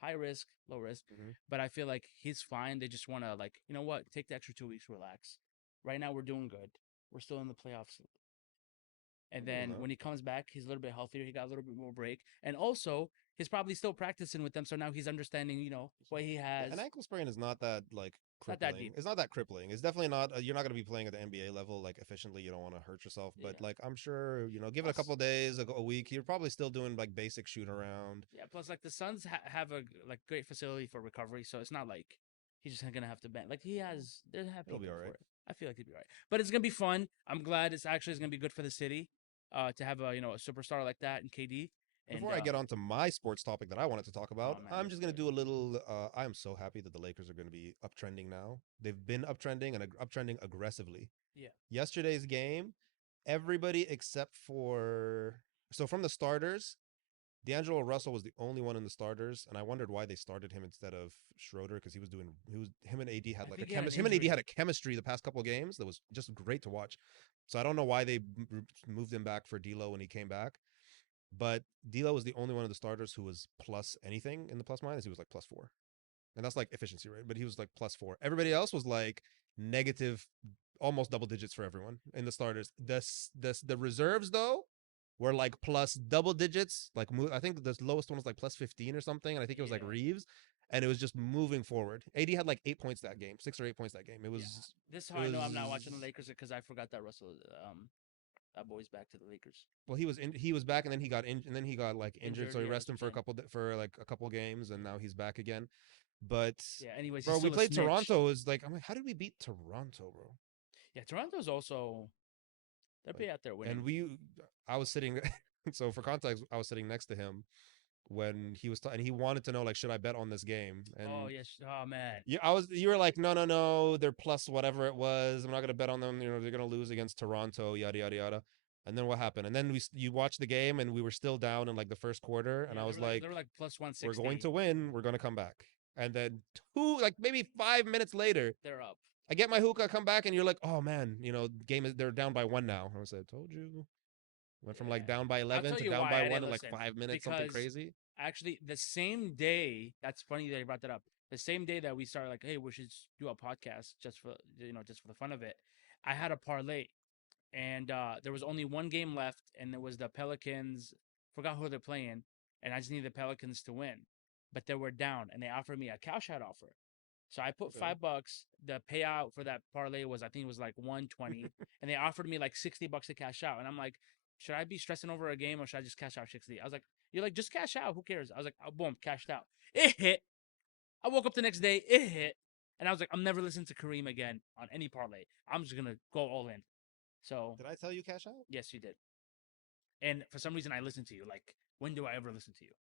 high risk, low risk. Hmm. But I feel like he's fine. They just want to like what, take the extra 2 weeks, relax. Right now we're doing good. We're still in the playoffs. And then when he comes back, he's a little bit healthier. He got a little bit more break, and also he's probably still practicing with them. So now he's understanding, what he Yeah, has. an ankle sprain is not that like It's not that crippling. deep. It's not that crippling. It's definitely not. You're not going to be playing at the NBA level like efficiently. You don't want to hurt yourself. But Yeah. like I'm sure give it a Plus, couple days, a week. You're probably still doing like basic shoot around. yeah. Plus, like the Suns have a like great facility for recovery, so it's not like he's just gonna have to bend. Like he has, they have He'll be people all for right. it. I feel like he'll be all right. But it's gonna be fun. I'm glad it's gonna be good for the city, to have a superstar like that in KD. And Before I get on to my sports topic that I wanted to talk oh about, man, I'm let's just do going to it. do a little. I am so happy that the Lakers are going to be uptrending now. They've been uptrending and uptrending aggressively. Yeah. Yesterday's game, everybody except for. So from the starters, D'Angelo Russell was the only one in the starters, and I wondered why they started him instead of Schroeder because him and AD had I like a think he had an chemistry. Him and AD injury. had a chemistry the past couple of games that was just great to watch. So I don't know why they moved him back for D'Lo when he came back. But D'Lo was the only one of the starters who was plus anything in the plus minus. He was like +4, and that's like efficiency rate. But he was like +4. Everybody else was like negative, almost double digits for everyone in the starters. The reserves though were like plus double digits. Like I think the lowest one was like +15 or something, and I think it was like Yeah. Reeves, and it was just moving forward. AD had like 8 points that game, 6 or 8 points that game. It Yeah. was This is how it I was know I'm not watching the Lakers, because I forgot that Russell that boy's back to the Lakers. well, he was back, and then he got and then he got like injured, Injured, so he yeah, that's rested what him I'm saying. for like a couple games, and now he's back again. But Yeah. Anyways, he's bro, we still a played snitch. Toronto. Is like I'm like, how did we beat Toronto, bro? Yeah. Toronto's also, they're Like, be out there and winning. I was sitting. So for context, I was sitting next to him when he was, and he wanted to know like, should I bet on this game? Oh And yes. Oh man. you were like, no, no, no, they're plus whatever it was. I'm not gonna bet on them. They're gonna lose against Toronto, yada yada yada. And then what happened? And then you watched the game, and we were still down in like the first quarter, and Yeah, I was like, they were like plus we're going 160. to win. We're going to come back. And then like maybe 5 minutes later, They're up. I get my hookah, come back, and you're like, oh man, game is they're down by 1 now. I said, told you. Went from like Yeah. down by I'll 11 tell to you down why by I one didn't in like listen, 5 minutes, something because crazy. actually the same day. That's funny that you brought that up. The same day that we started, like, hey, we should do a podcast just for the fun of it. I had a parlay, and there was only one game left, and it was the Pelicans. Forgot who they're playing, and I just needed the Pelicans to win, but they were down, and they offered me a cash out offer. So I put Okay. $5. The payout for that parlay was, I think it was like 120, and they offered me like $60 to cash out, and I'm like, should I be stressing over a game, or should I just cash out 60? I was like, you're like, just cash out. Who cares? I was like, oh, boom, cashed out. It hit. I woke up the next day. It hit. And I was like, I'm never listening to Kareem again on any parlay. I'm just going to go all in. So, Did I tell you cash out? yes, you did. And for some reason, I listened to you. Like, when do I ever listen to you?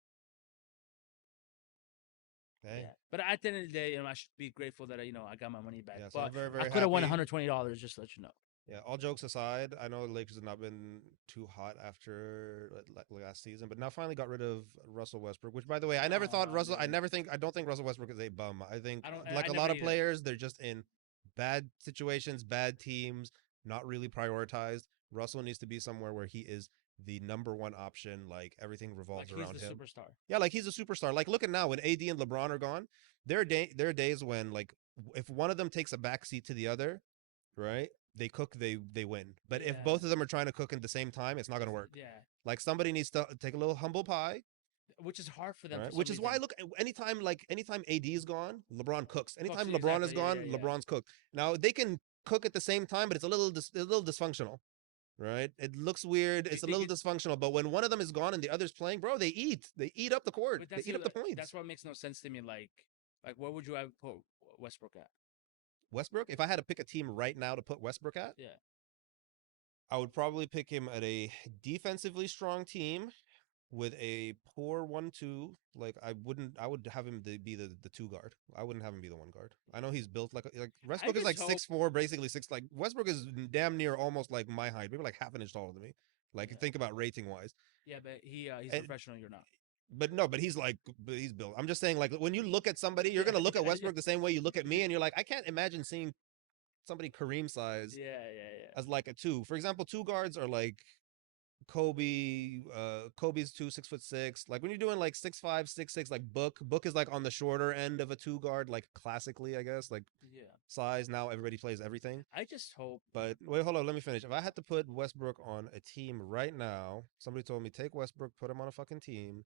Hey. Yeah. But at the end of the day, I should be grateful that I got my money back. Yeah, so But I'm very, I very could have won happy. $120, just to let you know. Yeah, all jokes aside, I know the Lakers have not been too hot after last season, but now finally got rid of Russell Westbrook. Which, by the way, I never thought Oh Russell. man. I don't think Russell Westbrook is a bum. I think I like a never lot of either. players, they're just in bad situations, bad teams, not really prioritized. Russell needs to be somewhere where he is the number one option. Like everything Like revolves he's around the him. superstar. Yeah, like he's a superstar. Like look at now when AD and LeBron are gone, there are days when like if one of them takes a backseat to the other, right? They cook, they win. But if Yeah. both of them are trying to cook at the same time, it's not going to work. Yeah. Like somebody needs to take a little humble pie, Which is hard for them for right? some Which is why reason. look, anytime AD is gone, LeBron cooks. Cooks, Anytime LeBron is exactly. Yeah, gone, yeah, yeah. LeBron's cooked. Now they can cook at the same time, but it's a little dysfunctional, right? It looks weird. Do you It's a think little it? dysfunctional. But when one of them is gone and the other's playing, bro, they eat. They eat up the court. But They that's eat it. up the points. That's what makes no sense to me. Like where would you have put Westbrook at? Westbrook. If I had to pick a team right now to put Westbrook at, Yeah, I would probably pick him at a defensively strong team with a poor 1-2. Like I would have him be the two guard. I wouldn't have him be the one guard. I know he's built like I Westbrook is just like hope. 6'4", basically six. Like Westbrook is damn near almost like my height, maybe like half an inch taller than me. Like Yeah, think about rating wise. yeah, but he's And, professional. You're not. but no, but he's built. I'm just saying, like when you look at somebody, you're gonna look at Yeah, Westbrook the same way you look at me, and you're like, I can't imagine seeing somebody Kareem size yeah, yeah, as like a two. For example, two guards are like Kobe's 2 6'6". Like when you're doing like 6'5", 6'6", like Book is like on the shorter end of a two guard, like classically, I guess, like yeah. size. Now everybody plays everything. I just hope. But wait, hold on, let me finish. If I had to put Westbrook on a team right now, somebody told me take Westbrook, put him on a fucking team,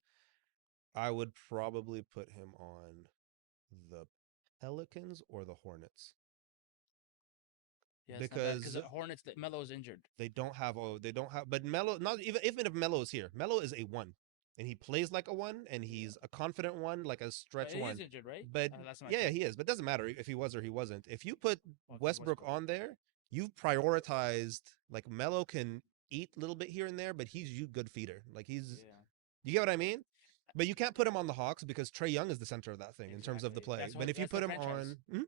I would probably put him on the Pelicans or the Hornets Yeah, it's not bad because because Hornets. Melo's injured. they don't have but Melo, not even if Melo is here, Melo is a one. And he plays like a one and Yeah, he's a confident one, like a but stretch he is one. injured, right? But Last time I yeah, yeah, checked. he is. But it doesn't matter if he was or he wasn't. If you put Okay, Westbrook Westbrook. on there, you've prioritized like Melo can eat a little bit here and there, but he's you good feeder. Like he's Yeah, you get what I mean? But you can't put him on the Hawks because Trey Young is the center of that thing in terms of the exactly. play. That's But what. if you That's put the him franchise. on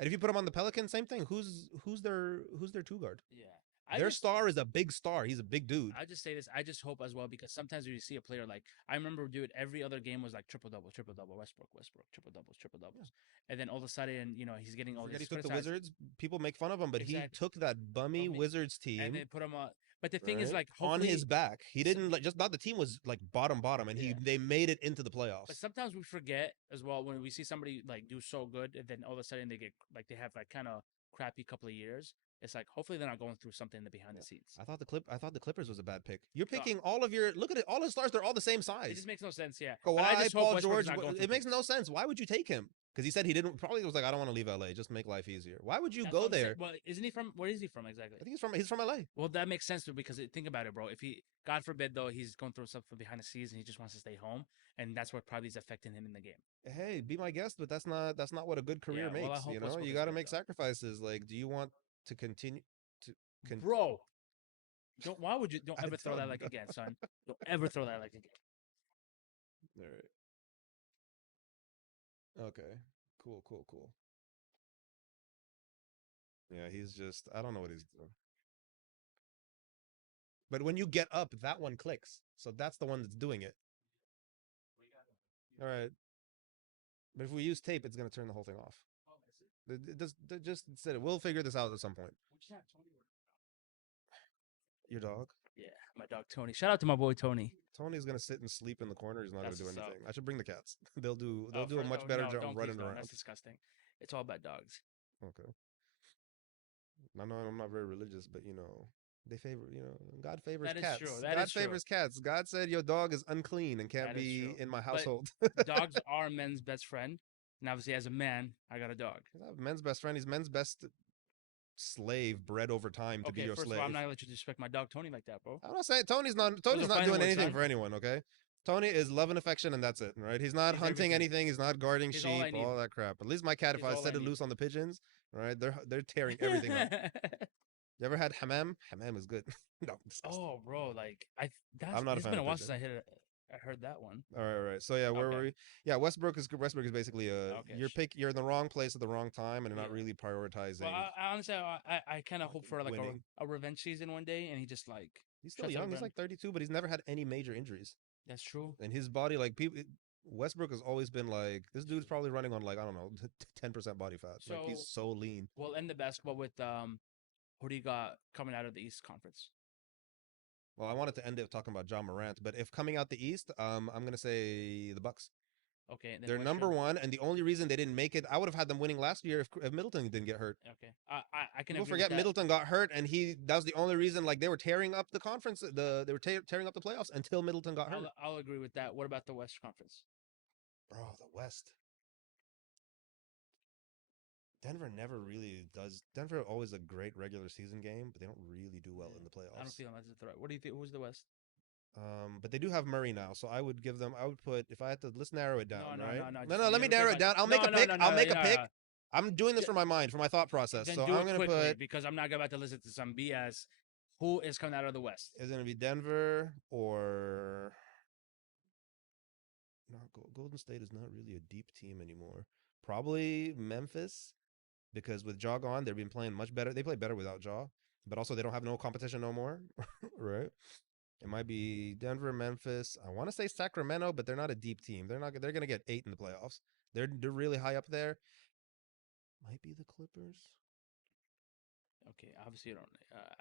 and if you put him on the Pelicans, same thing. Who's their two guard? Yeah, Their star is a big star. He's a big dude. I just say this. I just hope as well because sometimes when you see a player like I remember, dude, every other game was like triple double, Westbrook, triple doubles, triple Yeah. doubles, and then all of a sudden, he's getting You all forget he this took the criticized. Wizards. People make fun of him, but he Exactly, took that bummy Wizards and team, then put him on. But the thing is, right, like, on hopefully, his back. He some, didn't like just not the team was like bottom, and yeah. they made it into the But playoffs. sometimes we forget as well when we see somebody like do so good, and then all of a sudden they get like they have like kind of crappy couple of years. It's like hopefully they're not going through something in the behind Yeah. the scenes. I thought the Clippers was a bad pick. You're So picking all of your look at it. All his stars, they're all the same it size. just makes no sense, yeah. But I Kawhi, just hope Paul Westbrook is George. not going through It makes things. no sense. Why would you take him? Because he said he didn't. Probably was like, I don't want to leave LA. Just make life easier. Why would you That's what go I'm saying. there? Well, isn't he from? Where is he from exactly? I think he's from LA. Well, that makes sense because think about it, bro. If he, God forbid, though, he's going through something behind the scenes and he just wants to stay home, and that's what probably is affecting him in the game. Hey, be my guest, but that's not what a good career Yeah. Well, I makes. hope You know, Westbrook you is got to good make though, sacrifices. Like, do you want to continue to? bro. Don't. Why would you? Don't I ever throw that don't like know. again, son. Don't ever throw that like again. All right. Okay. Cool. Yeah, he's just I don't know what he's doing. But when you get up, that one clicks. So that's the one that's doing it. All right. But if we use tape, it's gonna turn the whole thing off. Just said it. We'll figure this out at some point. Your dog? Yeah, my dog Tony. Shout out to my boy Tony. Tony's gonna sit and sleep in the corner. He's not That's gonna do what's up. anything. I should bring the cats. They'll Oh, do a much better no, job don't please running don't. around. That's disgusting. It's all about dogs. Okay. I know I'm not very religious, but they favor, God favors That is cats. true. That God is true. favors cats. God said your dog is unclean and can't That is be true. in my But household. dogs are men's best friend, and obviously, as a man, I got a dog. Men's best friend. He's men's best slave, bred over time to be Okay, your first of all, I'm slave. not gonna let you disrespect my dog Tony like that, bro. I'm not saying Those Tony's are not fighting doing words, anything son. for anyone. Okay, Tony is love and affection, and that's it. Right? He's not He's hunting everything. anything. He's not guarding He's all I sheep. need. All that crap. At least my cat, if He's I all I set it need. loose on the pigeons, right, they're tearing everything up. You ever had hammam? Hammam is good. No, disgusting. Oh, bro, like I'm not a it's fan been a of while pigeon. since I heard that one. All right. So yeah, where were Okay, we? Yeah, Westbrook is basically okay, you're in the wrong place at the wrong time, and you're not yeah. really Well, prioritizing I honestly, I kind of hope for like winning. a revenge season one day, and he just like He's still shuts young. He's everybody. like 32, but he's never had any major injuries. That's true. And his body, like people, Westbrook has always been like this dude's probably running on like I don't know 10% body fat. Like he's So so lean. we'll end the basketball with who do you got coming out of the East Conference? Well, I wanted to end it talking about John Morant, but if coming out the East, I'm gonna say the Bucks. Okay, and then They're number Western. one, and the only reason they didn't make it, I would have had them winning last year if Middleton didn't get hurt. Okay, I can People agree with forget that. Middleton got hurt, and that was the only reason. Like they were tearing up the conference, they were tearing up the playoffs until Middleton got hurt. I'll agree with that. What about the West Conference? Bro, the West. Denver never really does. Denver always a great regular season game, but they don't really do well in the I don't playoffs. feel them as a threat. What do you think? Who's the West? But they do have Murray now, so I would give them. I would put if I had to. Let's narrow it No, down, no, right? no, no. No, Just no. you Let me never pay narrow it about. down. I'll make No, a no, pick. no, I'll no, make no, a pick. no. I'm doing this Ju- for my mind, for my thought process. Then So do I'm it gonna quickly put because I'm not about to listen to some BS. Who is coming out of the West? is gonna be Denver or no. Golden State is not really a deep team anymore. Probably Memphis because with Jaw gone, they've been playing much better. They play better without Jaw, but also they don't have no competition no more, right? It might be Denver, Memphis. I want to say Sacramento, but they're not a deep team. They're not. They're gonna get 8 in the playoffs. They're really high up there. Might be the Clippers. Okay, obviously you don't.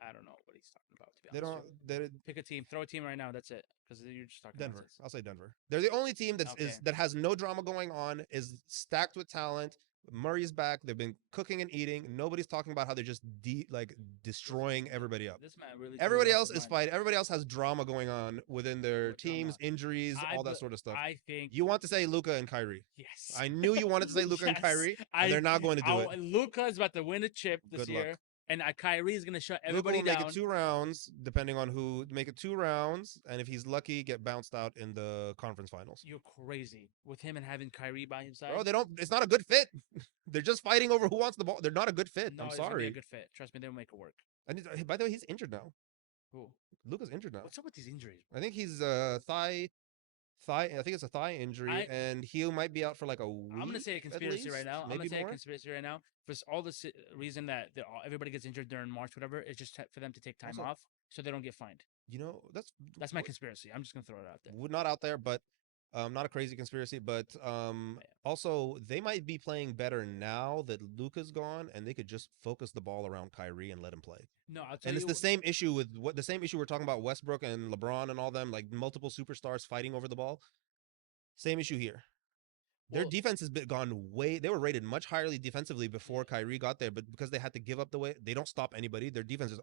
I don't know what he's talking about. To be They honest don't. with you, They pick a team. Throw a team right now. That's it. Because you're just talking Denver. nonsense. I'll say Denver. They're the only team Okay. that has no drama going on. Is stacked with talent. Murray's back. They've been cooking and eating. Nobody's talking about how they're just like destroying everybody up. This man really totally Everybody lost else his is mind. fighting. Everybody else has drama going on within their What drama? teams, injuries, I all that but sort of stuff. I think You want to say Luca and Kyrie. yes. I knew you wanted to say Luca and Yes. Kyrie, and they're not going to do it. Luca is about to win a chip this Good luck. year, and Kyrie is gonna shut Luca everybody will make it down. 2 rounds, depending on who. Make it 2 rounds, and if he's lucky, get bounced out in the conference finals. You're crazy with him and having Kyrie by his side. Bro, they don't. It's not a good fit. They're just fighting over who wants the ball. They're not a good fit. No, I'm it's gonna be a sorry. good fit. Trust me, they'll make it work. And by the way, he's injured now. Who? Luca's injured now. What's up with these injuries? I think he's thigh. I think it's a thigh injury, I and he might be out for like a I'm gonna week say a at conspiracy right least, now. I'm maybe gonna say a more. conspiracy right now. For all the reason that everybody gets injured during March, whatever, it's just for them to take time Also, off so they don't get fined. that's My conspiracy. I'm just gonna throw it out there. not out there, but not a crazy conspiracy. But But yeah. also they might be playing better now that Luca's gone, and they could just focus the ball around Kyrie and let him play. No, I'll tell And it's you. the same issue with the same issue we're talking about Westbrook and LeBron and all them, like multiple superstars fighting over the ball. Same issue here. Their Well, defense has been gone way. They were rated much higher defensively before Kyrie got there, but because they had to give up the way, they don't stop anybody. Their defense is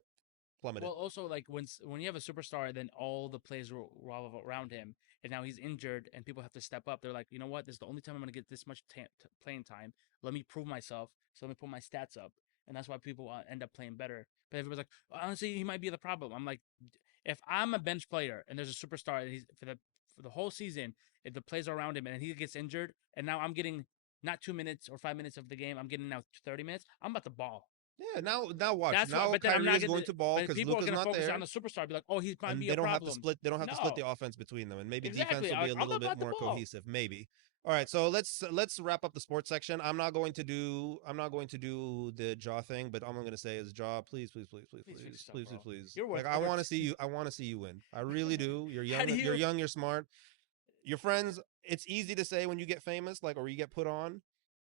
plummeted. well, also like when you have a superstar, then all the plays revolve around him, and now he's injured, and people have to step up. They're like, you know what? This is the only time I'm gonna get this much playing time. Let me prove myself. So let me put my stats up, and that's why people end up playing better. But everybody's like, honestly, he might be the problem. I'm like, if I'm a bench player and there's a superstar, and he's for the whole season, if the plays are around him and he gets injured, and now I'm getting not 2 minutes or 5 minutes of the game, I'm getting now 30 minutes. I'm about to ball. Yeah, now watch. That's Now why, but then I'm Kyrie not is going going to ball But because people are Luca's gonna not focus there, on the superstar. Be like, oh, he might and be a problem. They don't have to split No, the offense between them, and maybe defense exactly. will be a I'm little bit about the more ball. cohesive. Maybe. All right, so let's wrap up the sports section. I'm not going to do the Jaw thing, but all I'm going to say is Jaw, please, please, please, please, Please fix please, yourself, please, bro. please, please. You're worth Like I over. want to see you. I want to see you win. I really do. You're How young. do You're you? young. You're smart. Your friends. It's easy to say when you get famous, like or you get put on.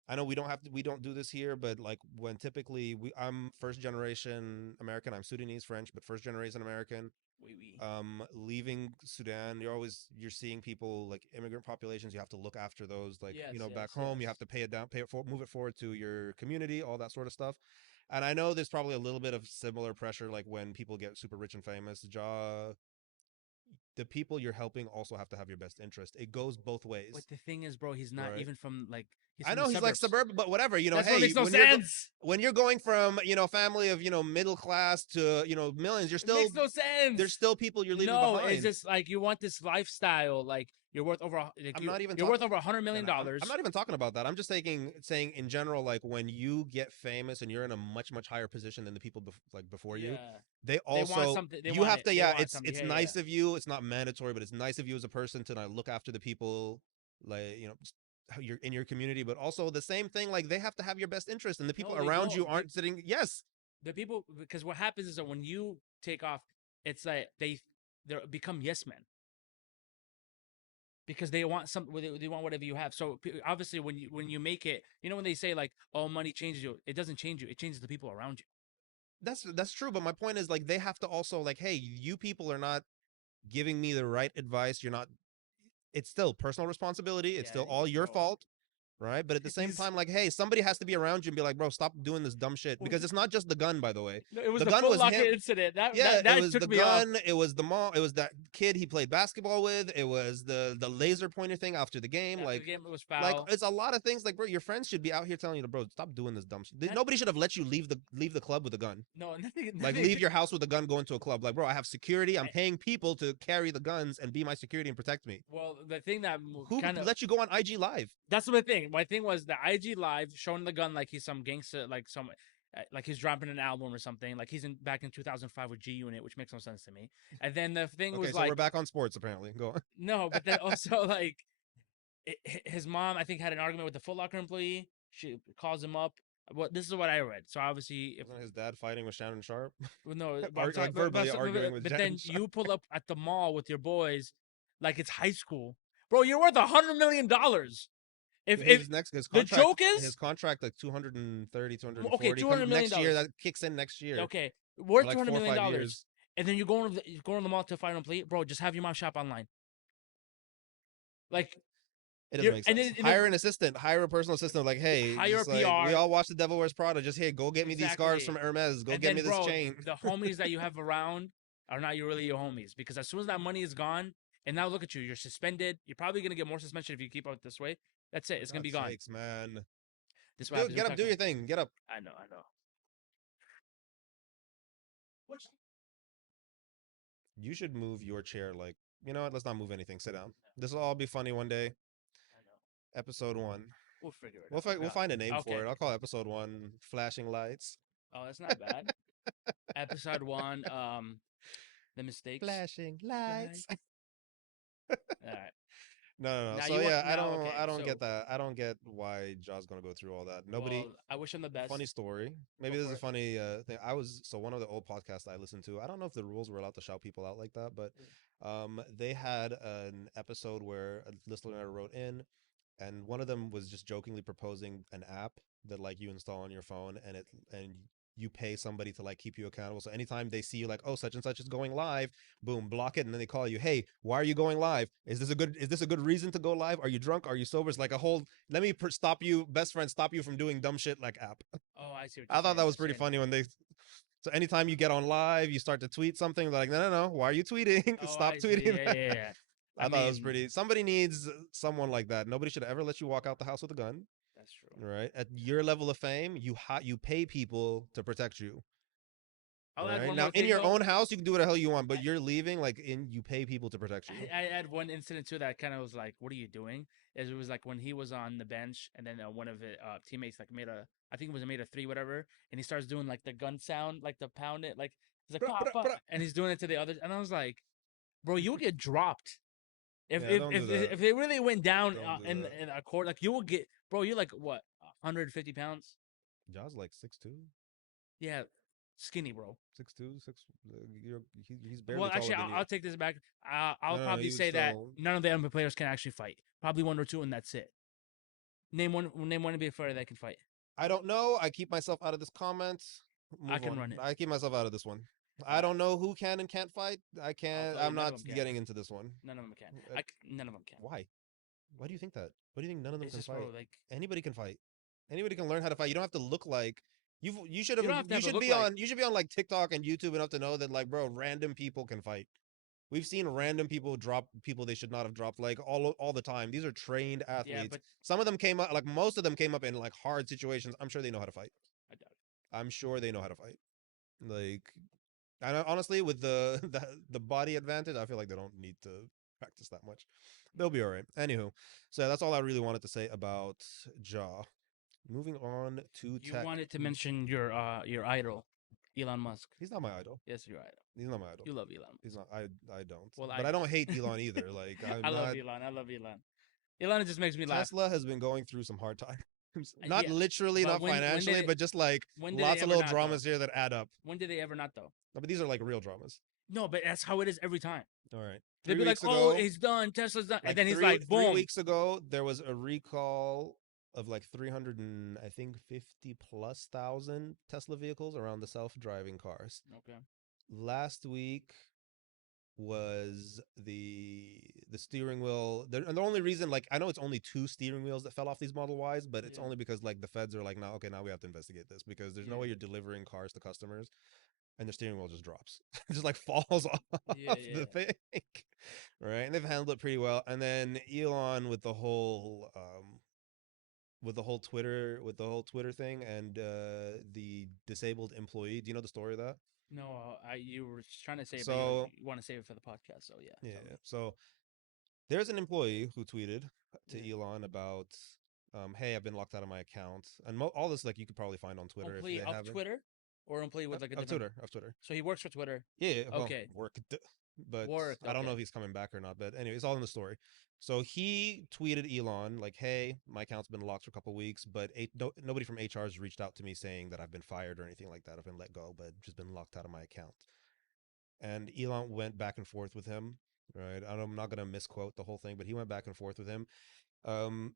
I know we don't do this here, but like when typically I'm first generation American. I'm Sudanese French, but first generation American. Oui, oui. Leaving Sudan, you're seeing people like immigrant populations. You have to look after those, like Yes, back yes, home. You have yes. to pay it down, move it forward to your community, all that sort of stuff. And I know there's probably a little bit of similar pressure, like when people get super rich and famous. The people you're helping also have to have your best interest. It goes both But ways, the thing is, bro, he's not right? even from like he's I from the know he's like suburbs. suburban, but whatever. That's what Hey, makes no sense. when you're going from family of middle class to millions, It makes no there's sense. still people you're leaving No, it's behind. just like you want this lifestyle. Like you're worth over. Like I'm not even you're talking. worth over $100 million. I'm not even talking about that. I'm just saying in general, like when you get famous and you're in a much higher position than the people before you, Yeah, they they want also something. They you want have it. to. They Yeah, want something. it's Yeah, yeah. nice of you. It's not mandatory, but it's nice of you as a person to look after the people, like how you're in your community. But also the same thing, like they have to have your best interest, and the people No, they around don't. you aren't sitting. Yes, The people because what happens is that when you take off, it's like they become yes men because they want they want whatever you have. So obviously when you make it, when they say like, oh, money changes you, it doesn't change you. It changes the people around you. that's true. But my point is like they have to also like, hey, you people are not giving me the right advice. You're not. It's still personal responsibility. It's Yeah, still all your bro. fault. right? But at the same He's time, like, hey, somebody has to be around you and be like, bro, stop doing this dumb shit. well, Because it's not just the gun, by the way. no, it was The the gun Foot was Locker him. incident. That Yeah, that it that was took the me off. gun. It was the mom. It was that kid he played basketball with. It was the laser pointer thing after the game. After the game, it was Like foul. it's a lot of things. Like, bro, your friends should be out here telling you, bro, stop doing this dumb shit. That, Nobody should have let you leave the club with a gun. no, nothing. Like, Nothing. leave your house with a gun, go into a club. Like, bro, I have security. I'm paying people to carry the guns and be my security and protect me. Well, the thing that Who kind of let you go on IG Live? that's my thing. My thing was the IG live showing the gun like he's some gangster, like he's dropping an album or something. Like he's in back in 2005 with G Unit, which makes no sense to me. And then the thing Okay, was so like, we're back on sports apparently. Go on. no, but then also like his mom, I think, had an argument with the Foot Locker employee. She calls him up. Well, this is what I read. So obviously, if Wasn't his dad fighting with Shannon Sharp? well, no, Like verbally arguing with but Shannon then Sharp. you pull up at the mall with your boys, like it's high school, bro. You're worth $100 million. If His the contract joke is his contract like 230, okay, 240 $200 million next year. That kicks in next year okay, for worth like $200 4 or million 5 years. and then you go on the mall to find a plate, bro. Just have your mom shop online, like It doesn't you're make and sense. then Hire an assistant, hire a personal assistant. Like, hey, hire a just like we PR all watch The Devil Wears Prada. Just hey, go get me these scarves exactly, from Hermes. Go and get then me this bro, chain. the homies that you have around are not really your homies because as soon as that money is gone, and now look at you, you're suspended. You're probably gonna get more suspension if you keep up this way. That's it. It's gonna be God's gone. sakes, man. This is what happens. Get up, do your thing. Get up. I know. I know. You should move your chair. Like, you know what? Let's not move anything. Sit down. This will all be funny one day. I know. Episode 1. We'll figure it out. We'll find a name for Okay. it. I'll call episode 1 Flashing Lights. Oh, that's not bad. Episode 1, the mistakes. Flashing lights. All right. No. Now So you want yeah, now okay. I don't So get that. I don't get why Jaw's gonna go through all that. Nobody. well, I wish him the best. Funny story. Maybe Go this is for a it. funny thing. So one of the old podcasts I listened to. I don't know if the rules were allowed to shout people out like that, but they had an episode where a listener wrote in, and one of them was just jokingly proposing an app that like you install on your phone, and you pay somebody to like keep you accountable. So anytime they see you like, oh, such and such is going live, boom, block it, and then they call you, hey, why are you going live? Is this a good reason to go live? Are you drunk? Are you sober? It's like a whole let me stop you, best friend, stop you from doing dumb shit like app. Oh, I see what I you're thought saying. that was pretty funny when they. So anytime you get on live, you start to tweet something they're like, no, why are you tweeting? Oh, Stop I see. tweeting. Yeah. I thought it was pretty. Somebody needs someone like that. Nobody should ever let you walk out the house with a gun. That's true. Right? At your level of fame, you pay people to protect you. I'll add Right? one Now more in thing your though. own house, you can do what the hell you want, but you're leaving like you pay people to protect you. I had one incident too that kind of was like, "What are you doing?" Is it was like when he was on the bench, and then one of his teammates like I think it was made a three, whatever, and he starts doing like the gun sound, like the pound it, like he's like, Bruh, "Pop, bruh, pop," bruh. and he's doing it to the others, and I was like, "Bro, you will get dropped Yeah, don't do that. if they really went down Don't do that. in a court, like you will get, bro, you're like what, 150 pounds? Jaw's like 6'2", Yeah, skinny, bro. 6'2", 6. He's barely Well, taller actually, than you. I'll take this back. I'll No, probably he would say that still. none of the NBA players can actually fight. Probably one or two, and that's it. Name one NBA player that can fight. I don't know. I keep myself out of this comment. I Move can on. run it. I keep myself out of this one. I Alright. don't know who can and can't fight. I can't. tell you, I'm none of not them can. getting into this one. None of them can. Uh, None of them can. Why? Why do you think that? Why do you think none of them It's can just, fight? bro, like Anybody can fight. Anybody can learn how to fight. You don't have to look like you should you don't have to you have a should look be like. on you should be on like TikTok and YouTube enough to know that like bro, random people can fight. We've seen random people drop people they should not have dropped like all the time. These are trained Yeah, athletes. but Some of them came up like most of them came up in like hard situations. I'm sure they know how to fight. I doubt I'm sure they know how to fight. Like, honestly, with the body advantage, I feel like they don't need to practice that much. They'll be all right. Anywho, so that's all I really wanted to say about Jaw. Moving on to it. You tech. wanted to mention your idol, Elon Musk. He's not my idol. Yes, your idol. He's not my idol. You love Elon. He's not. I don't. Well, But I I don't do. hate Elon either. Like I'm I love not. Elon. I love Elon. Elon just makes me laugh. Tesla has been going through some hard times. Not Yeah, literally, but not when financially, did but just like when did lots they of ever little not dramas though? here that add up. When did they ever not though? No, but these are like real dramas. No, but that's how it is every time. All right. They'd 3 be like, weeks "Oh, ago, he's done. Tesla's done," and like then he's three like, three "Boom." weeks ago, there was a recall of like 300 and I think 50 plus thousand Tesla vehicles around the self-driving cars. Okay. Last week was the steering wheel. And the only reason, like, I know it's only 2 steering wheels that fell off these Model Ys, but it's Yeah. only because like the feds are like, now, okay, now we have to investigate this because there's no way you're Yeah. delivering cars to customers and the steering wheel just drops, it just like falls Yeah. off the Yeah. thing, right? And they've handled it pretty well. And then Elon with the whole Twitter thing and the disabled employee. Do you know the story of that? No, I you were just trying to say, but So you want to save it for the podcast. So yeah, tell yeah, me. so there's an employee who tweeted Yeah. to Elon about, hey, I've been locked out of my account, and all this like you could probably find on Twitter if Employee they of haven't. Twitter or employee with like a Of different. Twitter, of Twitter. So he works for Twitter. Yeah, yeah, well, Okay. worked, but Worked. I don't know Okay. if he's coming back or not. But anyway, it's all in the story. So he tweeted Elon like, "Hey, my account's been locked for a couple weeks, but nobody from HR has reached out to me saying that I've been fired or anything like that. I've been let go, but just been locked out of my account." And Elon went back and forth with him. Right, I'm not gonna misquote the whole thing, but he went back and forth with him. Um,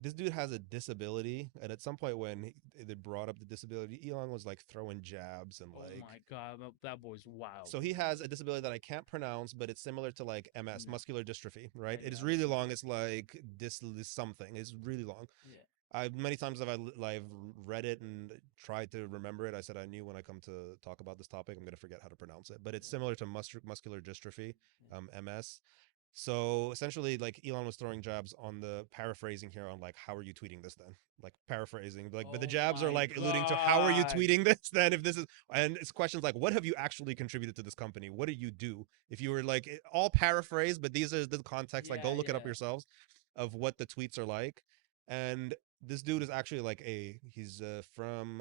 this dude has a disability, and at some point when they brought up the disability, Elon was like throwing jabs and Oh like, my god, that boy's wild. so he has a disability that I can't pronounce, but it's similar to like MS, MS. muscular dystrophy, Yeah, right? It yeah, is I've really seen long. that. It's like this something. It's really long. Yeah, I've many times I've read it and tried to remember it. I said I knew when I come to talk about this topic, I'm gonna forget how to pronounce it. But it's yeah, similar to muscular dystrophy, yeah. MS. So essentially, like Elon was throwing jabs on the paraphrasing here on like, how are you tweeting this then? Like paraphrasing, like, but the Oh jabs are my like alluding to how are you god. tweeting this then? If this is, and it's questions like, what have you actually contributed to this company? What do you do? If you were like all paraphrase, but these are the context. Like, go Yeah, look it up yeah. yourselves of what the tweets are like. And this dude is actually like he's from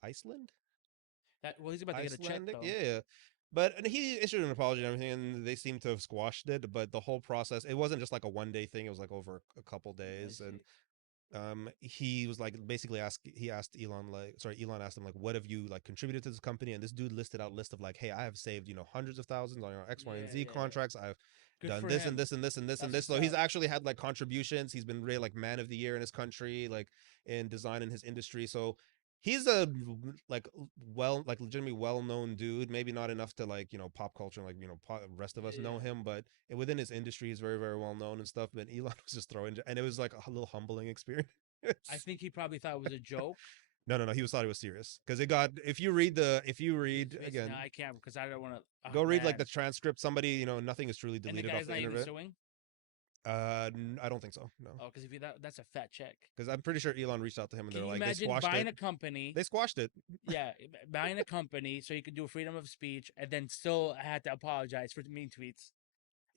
Iceland, That well, he's about to get a check Icelandic, though. yeah. But and he issued an apology and everything, and they seem to have squashed it. But the whole process, it wasn't just like a 1 day thing; it was like over a couple I days. And see. he was like basically asked Elon like, sorry, Elon asked him like, what have you like contributed to this company? And this dude listed out a list of like, hey, I have saved hundreds of thousands on X, Y, and Yeah, Z yeah, yeah. contracts. I've Good done for this and him. this and this and this and That's this. what's So he's up. actually had like contributions. He's been really like man of the year in his country, like in design in his industry. So he's a like like legitimately well known dude. Maybe not enough to like pop culture, like rest of us Yeah, know yeah. him, but within his industry, he's very very well known and stuff. But Elon was just throwing, and it was like a little humbling experience. I think he probably thought it was a joke. No, no, no. He was thought it was serious because it got. If you read No, again, I can't because I don't want to. Oh go read like man. the transcript. Somebody, nothing is truly And the deleted off guy's the not even internet. suing. I don't think so. No, Oh, because if you that's a fat check. because I'm pretty sure Elon reached out to him and Can they're you like they imagine squashed buying it. a company? They squashed it. Yeah, buying a company so you could do freedom of speech, and then still had to apologize for mean tweets.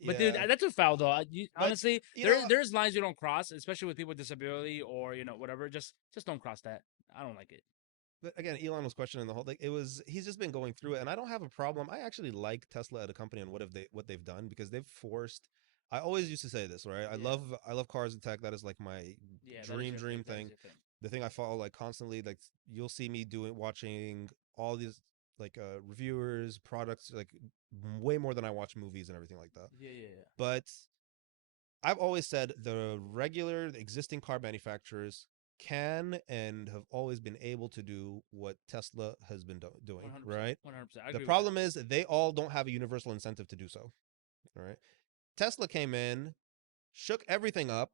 But dude, Yeah, that's a foul though. but Honestly, you know, there's lines you don't cross, especially with people with disability or whatever. Just don't cross that. I don't like it. but again, Elon was questioning the whole like it was. He's just been going through it, and I don't have a problem. I actually like Tesla at a company and what they've done because they've forced. I always used to say this, right? Yeah, I love cars and tech. That is like my yeah, that is dream that is thing. your thing. The thing I follow like constantly. Like you'll see me watching all these like reviewers, products, like way more than I watch movies and everything like that. Yeah, yeah, yeah. But I've always said the existing car manufacturers can and have always been able to do what Tesla has been doing, 100%, right? 100%. I The agree with that. problem is they all don't have a universal incentive to do so, all right? Tesla came in, shook everything up,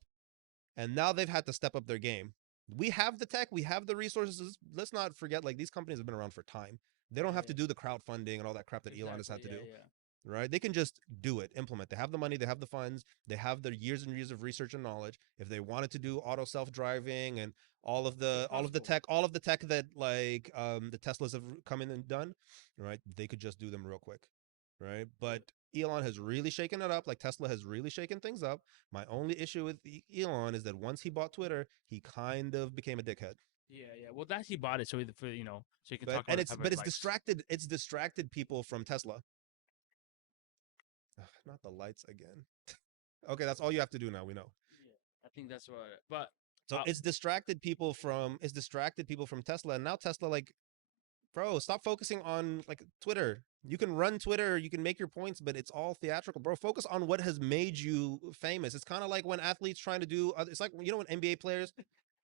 and now they've had to step up their game. We have the tech, we have the resources. Let's not forget, like these companies have been around for time. They don't have to Yeah, do the crowdfunding and all that crap that Elon has exactly. had to Yeah, do, yeah. right? They can just do it, implement. They have the money, they have the funds, they have the years and years of research and knowledge. If they wanted to do auto self-driving and It's possible. all of the tech that like the Teslas have come in and done, right? They could just do them real quick, right? Yeah, But Elon has really shaken it up. Like Tesla has really shaken things up. My only issue with Elon is that once he bought Twitter, he kind of became a dickhead. yeah, yeah. Well, that he bought it so for so you can But talk about it however but he likes. it's distracted people from Tesla. Ugh, not the lights again. Okay, that's all you have to do now. We know. Yeah, I think that's what. But So it's distracted people from Tesla, and now Tesla like, bro, stop focusing on like Twitter. You can run Twitter, you can make your points, but it's all theatrical, bro. Focus on what has made you famous. It's kind of like when athletes trying to do. It's like when NBA players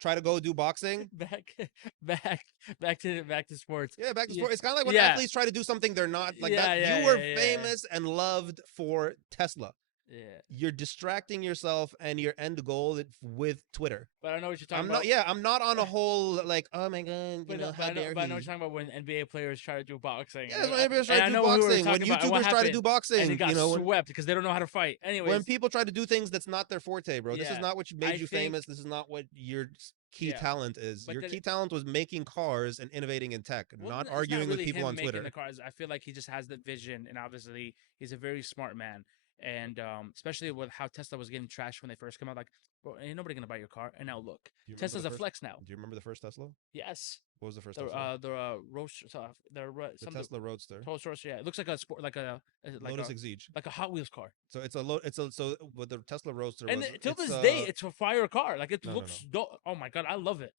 try to go do boxing. back, back, back to sports. Yeah, back to Yeah, sport. It's kind of like when yeah, athletes try to do something they're not like that. yeah, You yeah, were yeah, yeah. famous and loved for Tesla. Yeah. You're distracting yourself and your end goal with Twitter. But I know what you're talking I'm not. about. Yeah, I'm not on a whole like. Oh my god, how dare But I know what he? you're talking about when NBA players try to do boxing. Yeah, that's why NBA try And to I do know who we were boxing. When talking about and what YouTubers try to happened. do And he boxing, got when swept because they don't know how to fight. when Anyways, people try to do things that's not their forte, bro. This is yeah, not what made I you think, famous. This is not what your key yeah, talent is. but Your then key talent was making cars and innovating in tech, well, not it's not arguing with really people him on making the Twitter. cars. I feel like he just has the vision, and obviously he's a very smart man. And especially with how Tesla was getting trashed when they first came out, like, bro, ain't nobody gonna buy your car. And now look, Do you remember the Tesla's a first? flex now. Do you remember the first Tesla? Yes, What was the first Tesla? the roast, The some Tesla Roadster. Rolls Royce. Yeah, it looks like a sport, Lotus Exige. like a Hot Wheels car. So it's a so what the Tesla Roadster And was. till It's this day, it's a fire car. Like it no. looks dope. Oh my god, I love it.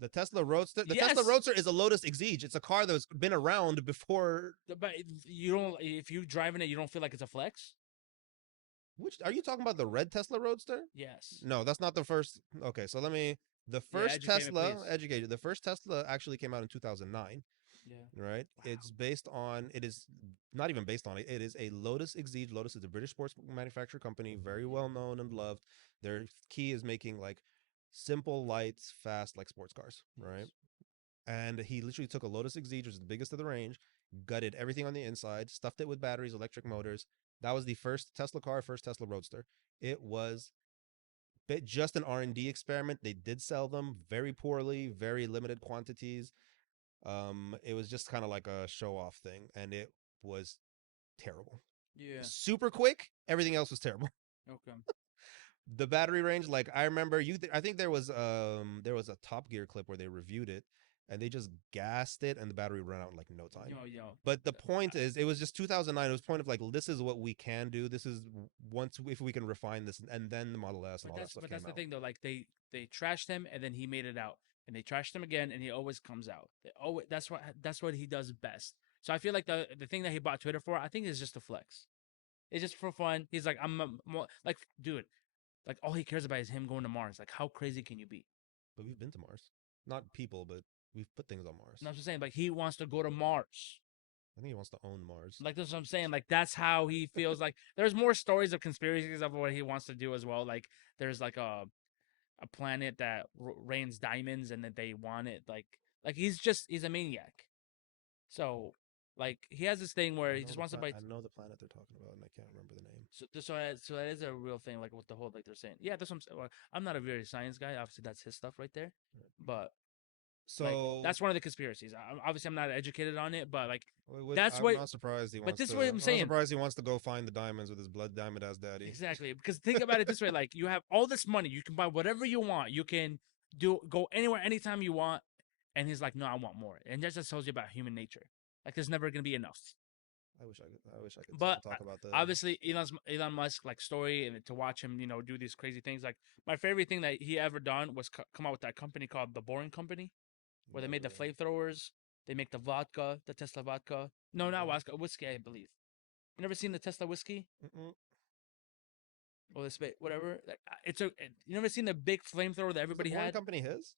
The Tesla Roadster. The Tesla Yes, Roadster is a Lotus Exige. It's a car that's been around before. but you don't. If you driving it, you don't feel like it's a flex. Which are you talking about? The red Tesla Roadster? Yes. No, that's not the first. Okay, so let me. The Yeah, first educate me, Tesla, please. educated. The first Tesla actually came out in 2009. Yeah. Right? Wow. It's based on. It is not even based on it. It is a Lotus Exige. Lotus is a British sports manufacturer company, very well known and loved. Their key is making like simple, light, fast, like sports cars. Right? Yes. And he literally took a Lotus Exige, which is the biggest of the range, gutted everything on the inside, stuffed it with batteries, electric motors. That was the first Tesla car, first Tesla Roadster. It was just an R&D experiment. They did sell them very poorly, very limited quantities. It was just kind of like a show off thing, and it was terrible. Yeah. Super quick. Everything else was terrible. Okay. The battery range, like I remember I think there was a Top Gear clip where they reviewed it and they just gassed it and the battery ran out in like no time. Yo. But the point is, it was just 2009. It was point of like, this is what we can do. This is once if we can refine this, and then the Model S and all that stuff But came that's the out. thing though. Like they trashed him and then he made it out, and they trashed him again and he always comes out. That's what he does best. So I feel like the thing that he bought Twitter for, I think, is just a flex. It's just for fun. He's like, like, dude, like all he cares about is him going to Mars. Like, how crazy can you be? But we've been to Mars, not people, but we've put things on Mars. And I'm just saying, like, he wants to go to Mars. I think he wants to own Mars. Like that's what I'm saying. Like that's how he feels. Like there's more stories of conspiracies of what he wants to do as well. Like there's like a planet that rains diamonds and that they want it. Like he's a maniac. So like he has this thing where he just wants to buy. I know the planet they're talking about, and I can't remember the name. So that is a real thing. Like what the whole like they're saying. Yeah, that's what I'm not a very science guy. Obviously, that's his stuff right there. But like So that's one of the conspiracies. Obviously, I'm not educated on it, but like I'm not surprised he But wants this to. is what I'm I'm not saying. surprised he wants to go find the diamonds with his blood diamond ass daddy. Exactly. Because think about it this way: like you have all this money, you can buy whatever you want, you can go anywhere, anytime you want. And he's like, no, I want more. And that just tells you about human nature. Like there's never gonna be enough. I wish I could But talk about the. obviously, Elon Musk like story and to watch him, do these crazy things. Like my favorite thing that he ever done was come out with that company called the Boring Company, where they made the flamethrowers. They make the vodka, the Tesla vodka. No, not vodka, whiskey, I believe. You never seen the Tesla whiskey? Mm-mm. Or this whatever. Like you never seen the big flamethrower that everybody Is the had? company his?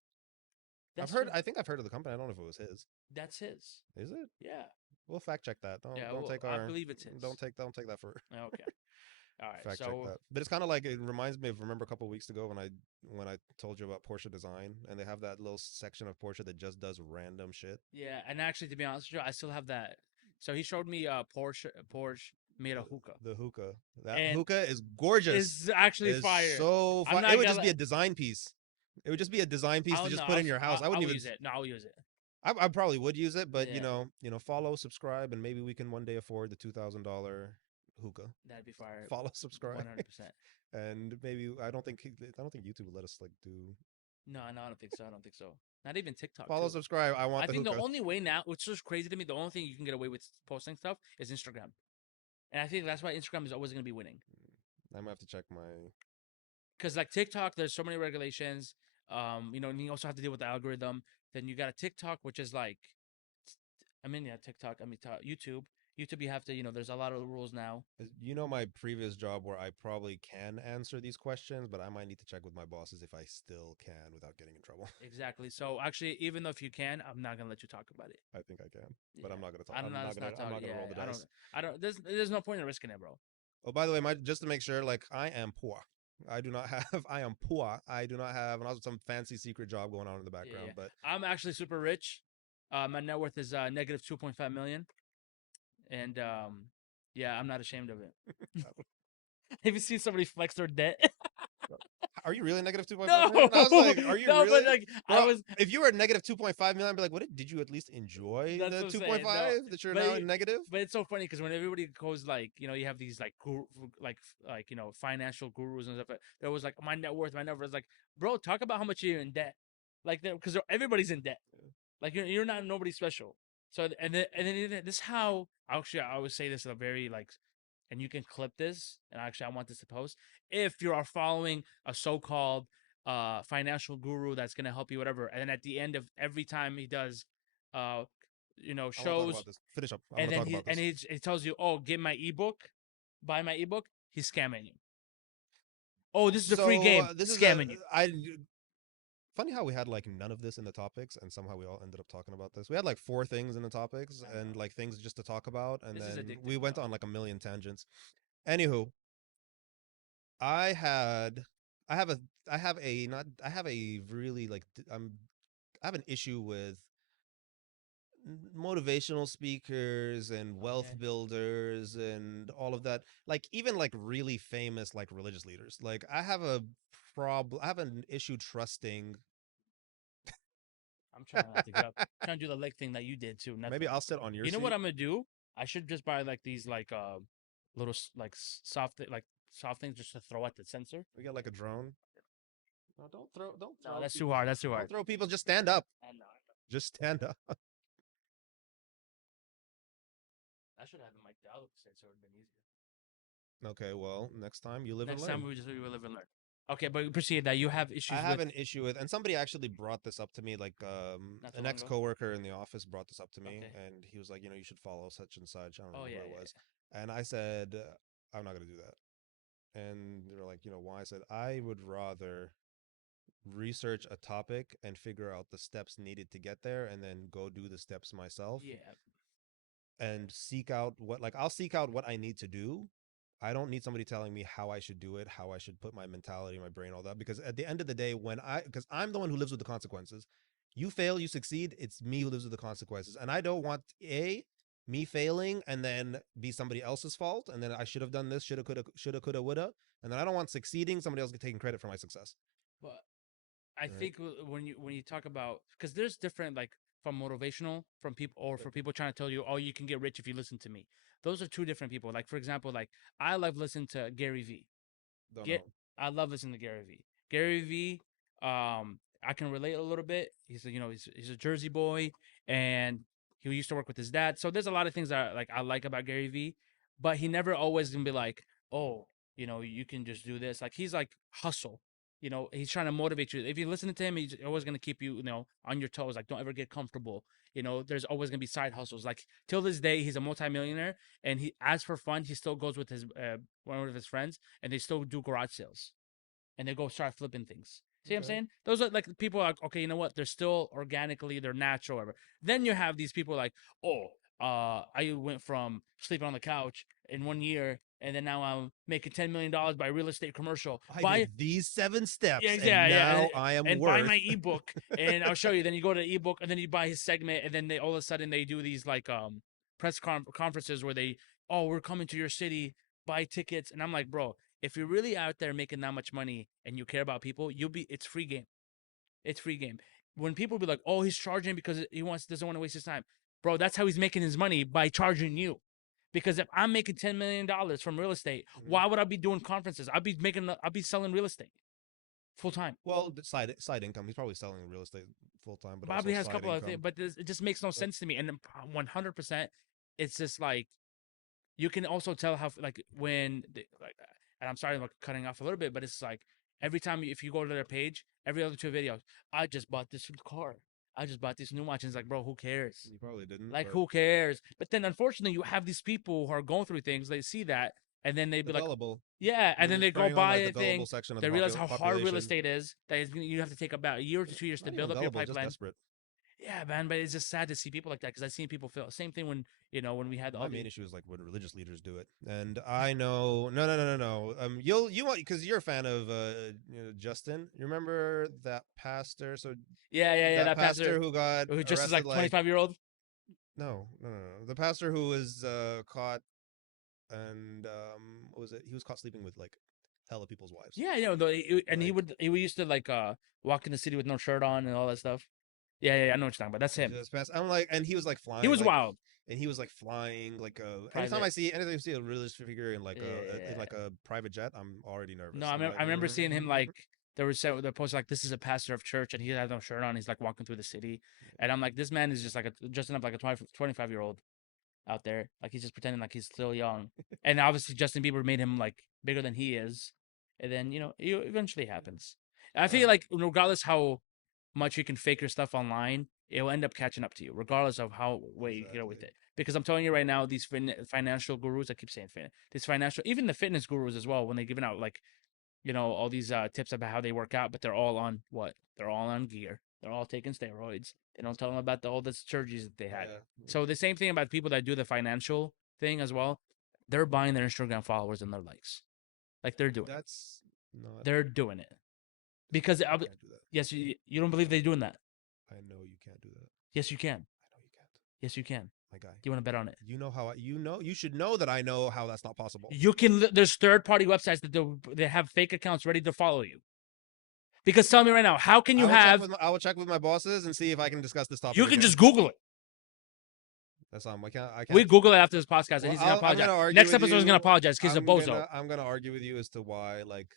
That's I've heard. I think I've heard of the company. I don't know if it was his. That's his. Is it? Yeah. We'll fact check that. Yeah. Don't Well, take I our. believe it's his. Don't take that for Okay. All right. fact check So that. But it's kind of like it reminds me of remember a couple weeks ago when I told you about Porsche design and they have that little section of Porsche that just does random shit. yeah, and actually, to be honest with you, I still have that. So he showed me Porsche made a hookah. The hookah. That And hookah is gorgeous. It's actually It's fire. so I'm fire. not It would gonna just be a design piece. It would just be a design piece to just put in your house. I wouldn't even use it. No, I'll use it. I probably would use it, but Yeah. follow, subscribe, and maybe we can one day afford the $2,000 hookah. That'd be fire. Follow, subscribe, 100%. and maybe I don't think YouTube will let us like do No, I don't think so. I don't think so. Not even TikTok. follow, Too. subscribe. I want I the think hookah. the only way now, which is crazy to me, the only thing you can get away with posting stuff is Instagram, and I think that's why Instagram is always going to be winning. I'm gonna have to check my. Because like TikTok, there's so many regulations. And you also have to deal with the algorithm. Then you got a TikTok, which is like, TikTok. YouTube. YouTube, you have to, there's a lot of rules now. My previous job where I probably can answer these questions, but I might need to check with my bosses if I still can without getting in trouble. Exactly. So actually, even though if you can, I'm not gonna let you talk about it. I think I can, but Yeah. I'm not gonna talk. I'm not gonna talking. roll the dice. I don't. There's no point in risking it, bro. Oh, by the way, my just to make sure, like I am poor. I do not have. I am poor. I do not have, and also some fancy secret job going on in the Yeah, yeah. background. But I'm actually super rich. My net worth is negative 2.5 million, and yeah, I'm not ashamed of it. Have you seen somebody flex their debt? are you really negative 2.5 No, million? I was like, are you no, but really, like I bro? was. If you were negative 2.5 million, I'd be like, what? Did you at least enjoy That's the what I'm saying. 2.5 No, that you're but now in negative? but it's so funny because when everybody goes like, you have these like financial gurus and stuff. There was like my net worth is like, bro, talk about how much you're in debt, like because everybody's in debt. Like you're not nobody special. So and then this is how actually I always say this in a very like, and you can clip this. And actually, I want this to post. If you are following a so-called financial guru that's gonna help you, whatever, and then at the end of every time he does, uh, I want to talk shows, about this. Finish up. I want and to then talk he about and this. he tells you, oh, get my ebook, buy my ebook. He's scamming you. Oh, this is a free So game. this is a Scamming you. I. Funny how we had like none of this in the topics, and somehow we all ended up talking about this. We had like four things in the topics, I and know. like things just to talk about, and This is then addictive, we went bro. on like a million tangents. Anywho, I had, I have a, I have a not, I have a really like, I have an issue with motivational speakers and wealth Okay. builders and all of that. Like even like really famous like religious leaders. Like I have a problem. I have an issue trusting. I'm trying not to get up. I'm trying to do the leg thing that you did too. Maybe Nothing. I'll sit on your You know what seat. I'm gonna do? I should just buy like these like little soft things just to throw at the sensor. We get like a drone. No, don't No, throw that's too people. hard. That's too Don't hard. throw people. Just stand up. I know. Just stand up. I should have the mic the other sensor. Would have been easier. Okay, well, next time you live and Next time learn. we will live and learn. Okay, but proceed that you have I issues have with an issue with, and somebody actually brought this up to me, like not too an long ex ago. coworker in the office brought this up to me, Okay. and he was like, you should follow such and such. I don't Oh remember who yeah, it yeah, was, and I said, I'm not gonna do that. And they're like, why? I said I would rather research a topic and figure out the steps needed to get there, and then go do the steps myself yeah. Yeah. and seek out what like I'll seek out what I need to do. I don't need somebody telling me how I should do it, how I should put my mentality, my brain, all that. Because at the end of the day, because I'm the one who lives with the consequences. You fail, you succeed. It's me who lives with the consequences, and I don't want me failing and then be somebody else's fault, and then I should have done this, shoulda, coulda, woulda, and then I don't want succeeding somebody else taking credit for my success. But I Right? think when you talk about, because there's different like from motivational from people or for people trying to tell you, oh, you can get rich if you listen to me. Those are two different people. Like for example, like I love listening to Gary V. Don't Get know. I love listening to Gary V. Gary V. I can relate a little bit. He's a Jersey boy, and he used to work with his dad. So there's a lot of things that I like about Gary V. But he never always gonna be like, oh, you can just do this. Like he's like hustle. He's trying to motivate you. If you listen to him, he's always gonna keep you, on your toes. Like don't ever get comfortable. There's always gonna be side hustles. Like till this day, he's a multimillionaire, and he, as for fun, he still goes with his one of his friends, and they still do garage sales, and they go start flipping things. See what I'm Okay. saying? Those are like people are like, okay, you know what? They're still organically, they're natural, whatever. Then you have these people like, oh, I went from sleeping on the couch in 1 year, and then now I'm making $10 million by real estate commercial. I Buy, did these 7 yeah, steps, and yeah, yeah, now I am and buy my worth. ebook, and I'll show you. Then you go to the ebook, and then you buy his segment, and then they all of a sudden they do these like press conferences where they, oh, we're coming to your city, buy tickets, and I'm like, bro, if you're really out there making that much money and you care about people, it's free game. It's free game. When people be like, oh, he's charging because he doesn't want to waste his time, bro, that's how he's making his money by charging you. Because if I'm making $10 million from real estate, Mhm. why would I be doing conferences? I'll be selling real estate full time. Well, the side income. He's probably selling real estate full time, but also Probably has a side couple of things, income. but it just makes no But sense to me. And 100%, it's just like you can also tell how like and I'm sorry, I'm like cutting off a little bit, but it's like every time if you go to their page, every other two videos, I just bought this car, I just bought this new watch, and it's like, bro, who cares? he probably didn't. Like, But who cares? But then unfortunately, you have these people who are going through things, they see that, and then they the be like, gullible. yeah, and then You're they go preying on buy that a gullible thing. section of They the realize how hard real population. estate is. You have to take about a year to 2 years to Not even build up your gullible, just pipeline. desperate. Yeah, man, but it's just sad to see people like that because I've seen people feel same thing when when we had My all main the issue is like when religious leaders do it, and I know no. You want because you're a fan of Justin. You remember that pastor? So yeah that that pastor pastor who got who just is arrested, like like 25-year-old. no. The pastor who was caught and what was it? He was caught sleeping with like hella people's wives. Yeah, and Like he used to like walk in the city with no shirt on and all that stuff. Yeah, I know what you're talking about. That's him. just past. I'm like, and he was like He flying, was like, wild. and he was like flying like Private. anytime I see a religious figure in like in Yeah. like a private jet, I'm already No, nervous. I'm like, I remember seeing him like there was the post like this is a pastor of church and he had no shirt on. He's like walking through the city, and I'm like, this man is just like dressing up like a 25-year-old out there. Like he's just pretending like he's still young. And obviously Justin Bieber made him like bigger than he is. And then, it eventually happens. I feel yeah, like regardless how much you can fake your stuff online, it will end up catching up to you, regardless of how way you go with exactly. it. Because I'm telling you right now, these financial gurus, I keep saying these financial, even the fitness gurus as well, when they're giving out like, all these tips about how they work out, but they're all on what? They're all on gear. They're all taking steroids. They don't tell them about all the surgeries that they had. Yeah, So the same thing about people that do the financial thing as well. They're buying their Instagram followers and their likes, like they're doing. that's not. They're doing it because You can't do that. yes, you don't believe they're doing that. I know you can't do that. Yes, you can. I know you can't. Yes, you can. My guy. Do you want to bet on it? You know how you should know that I know how that's not possible. You can. There's third-party websites that they have fake accounts ready to follow you. Because tell me right now, how can you have? I will check with my bosses and see if I can discuss this topic You can again. just Google it. That's I can't. We Google it after this podcast, and Well, he's gonna I'm apologize. gonna argue Next with episode he's you. gonna apologize because he's a bozo. I'm gonna argue with you as to why like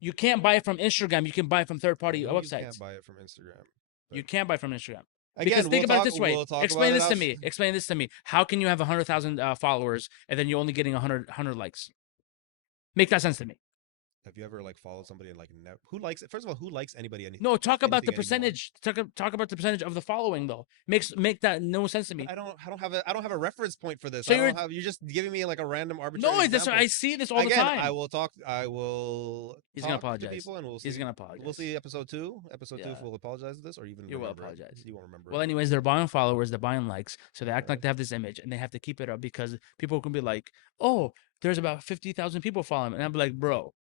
You can't buy it from Instagram. You can buy it from I third-party know you can't websites. buy it from Instagram. You But can't buy from Instagram. Because again, think about it this way. we'll talk about Explain it this to out. me. Explain this to me. How can you have 100,000 followers and then you're only getting 100 likes? Make that sense to me. Have you ever like followed somebody and like who likes it? First of all, who likes anybody No, talk about the anything anymore? percentage. Talk about the percentage of the following though. Make that no sense to me. But I don't have a reference point for this. So I don't have you're just giving me like a random arbitrary no, example. I see this all Again, the time. I will He's gonna talk to apologize. people and we'll see. He's gonna apologize. We'll see episode 2. Episode 2 Yeah. if we'll apologize to this or even You will remember apologize. it. You won't remember Well, it. anyways, they're buying followers, they're buying likes, so they act Yeah. like they have this image, and they have to keep it up because people can be like, "Oh, there's about 50,000 people following," and I'm like, "Bro,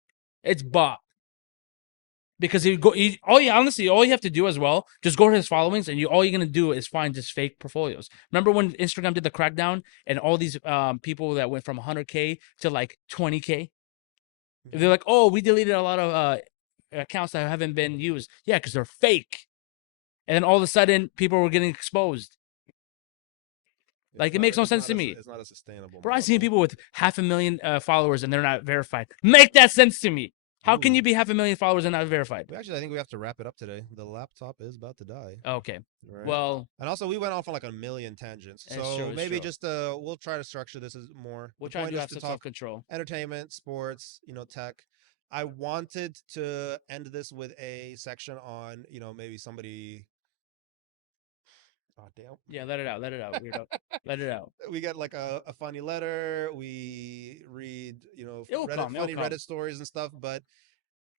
it's bot." Because honestly, all you have to do as well, just go to his followings, and all you're gonna do is find just fake portfolios. Remember when Instagram did the crackdown, and all these people that went from 100K to like 20K, they're like, "Oh, we deleted a lot of accounts that haven't been used." Yeah, because they're fake. And then all of a sudden, people were getting exposed. Like, it makes no sense to me. It's not a sustainable Bro, I've model. seen people with 500,000 followers and they're not verified. Make that sense to me. How can you be 500,000 followers and not verified? I think we have to wrap it up today. The laptop is about to die. Okay. Right? Well, and also we went off on like a million tangents. So maybe just we'll try to structure this as more. We'll try to have some self-control. Entertainment, sports, tech. I wanted to end this with a section on, maybe somebody. Oh damn. Yeah, let it out, weirdo. Let it out. We get like a funny letter. We read, funny Reddit stories and stuff. But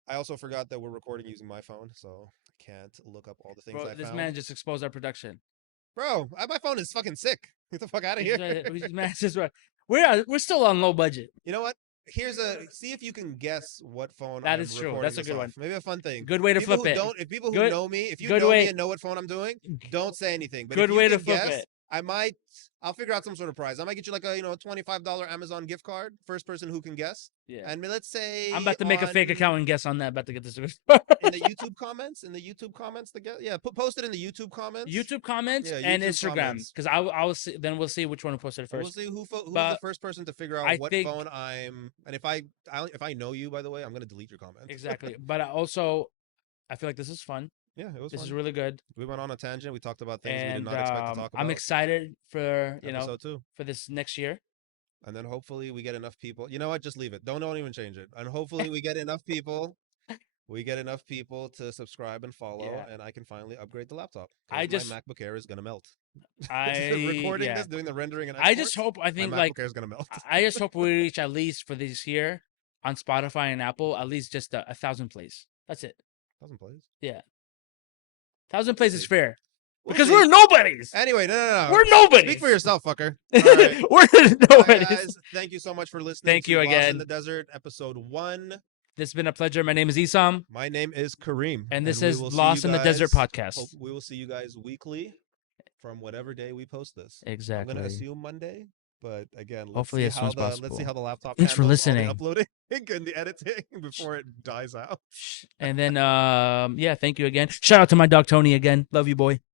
I also forgot that we're recording using my phone, so I can't look up all the things I found. This man just exposed our production. Bro, my phone is fucking sick. Get the fuck out of here. We're still on low budget. You know what? See if you can guess what phone that is true. That's a good one. Maybe a fun thing. Good way to flip it. If people who know me, if you know me and know what phone I'm doing, don't say anything. But good way to flip it. I'll figure out some sort of prize. I might get you like a $25 Amazon gift card. First person who can guess. Yeah. And let's say I'm about to make a fake account and guess on that. About to get this in the YouTube comments. To guess. Yeah, post it in the YouTube comments. YouTube comments and Instagram. Because I'll see. Then we'll see which one posted it first. We'll see who's the first person to figure out what phone I'm. And if I know you, by the way, I'm gonna delete your comment. Exactly. But I feel like this is fun. Yeah, it was. This is really good. We went on a tangent. We talked about things we did not expect to talk about. I'm excited for episode 2 for this next year. And then hopefully we get enough people. You know what? Just leave it. Don't even change it. And hopefully we get enough people. We get enough people to subscribe and follow, and I can finally upgrade the laptop. My MacBook Air is gonna melt. This, doing the rendering, and exports, I think my MacBook Air is gonna melt. I just hope we reach at least for this year on Spotify and Apple at least just 1,000 plays. That's it. 1,000 plays. Yeah. 1,000 plays is fair. We'll because see. we're nobodies. Anyway, no. We're nobodies. Speak for yourself, fucker. All right. We're Bye, nobodies. guys. Thank you so much for listening Thank to you Lost in again. the Desert, episode 1. This has been a pleasure. My name is Issam. My name is Karim. And this we is will see Lost you in the Desert guys- podcast. We will see you guys weekly from whatever day we post this. Exactly. I'm going to assume Monday, but again, let's Hopefully see as soon how as the possible. let's see how the laptop Thanks for handles all listening. the uploading and the editing before it dies out. And then, yeah, thank you again. Shout out to my dog Tony again. Love you, boy.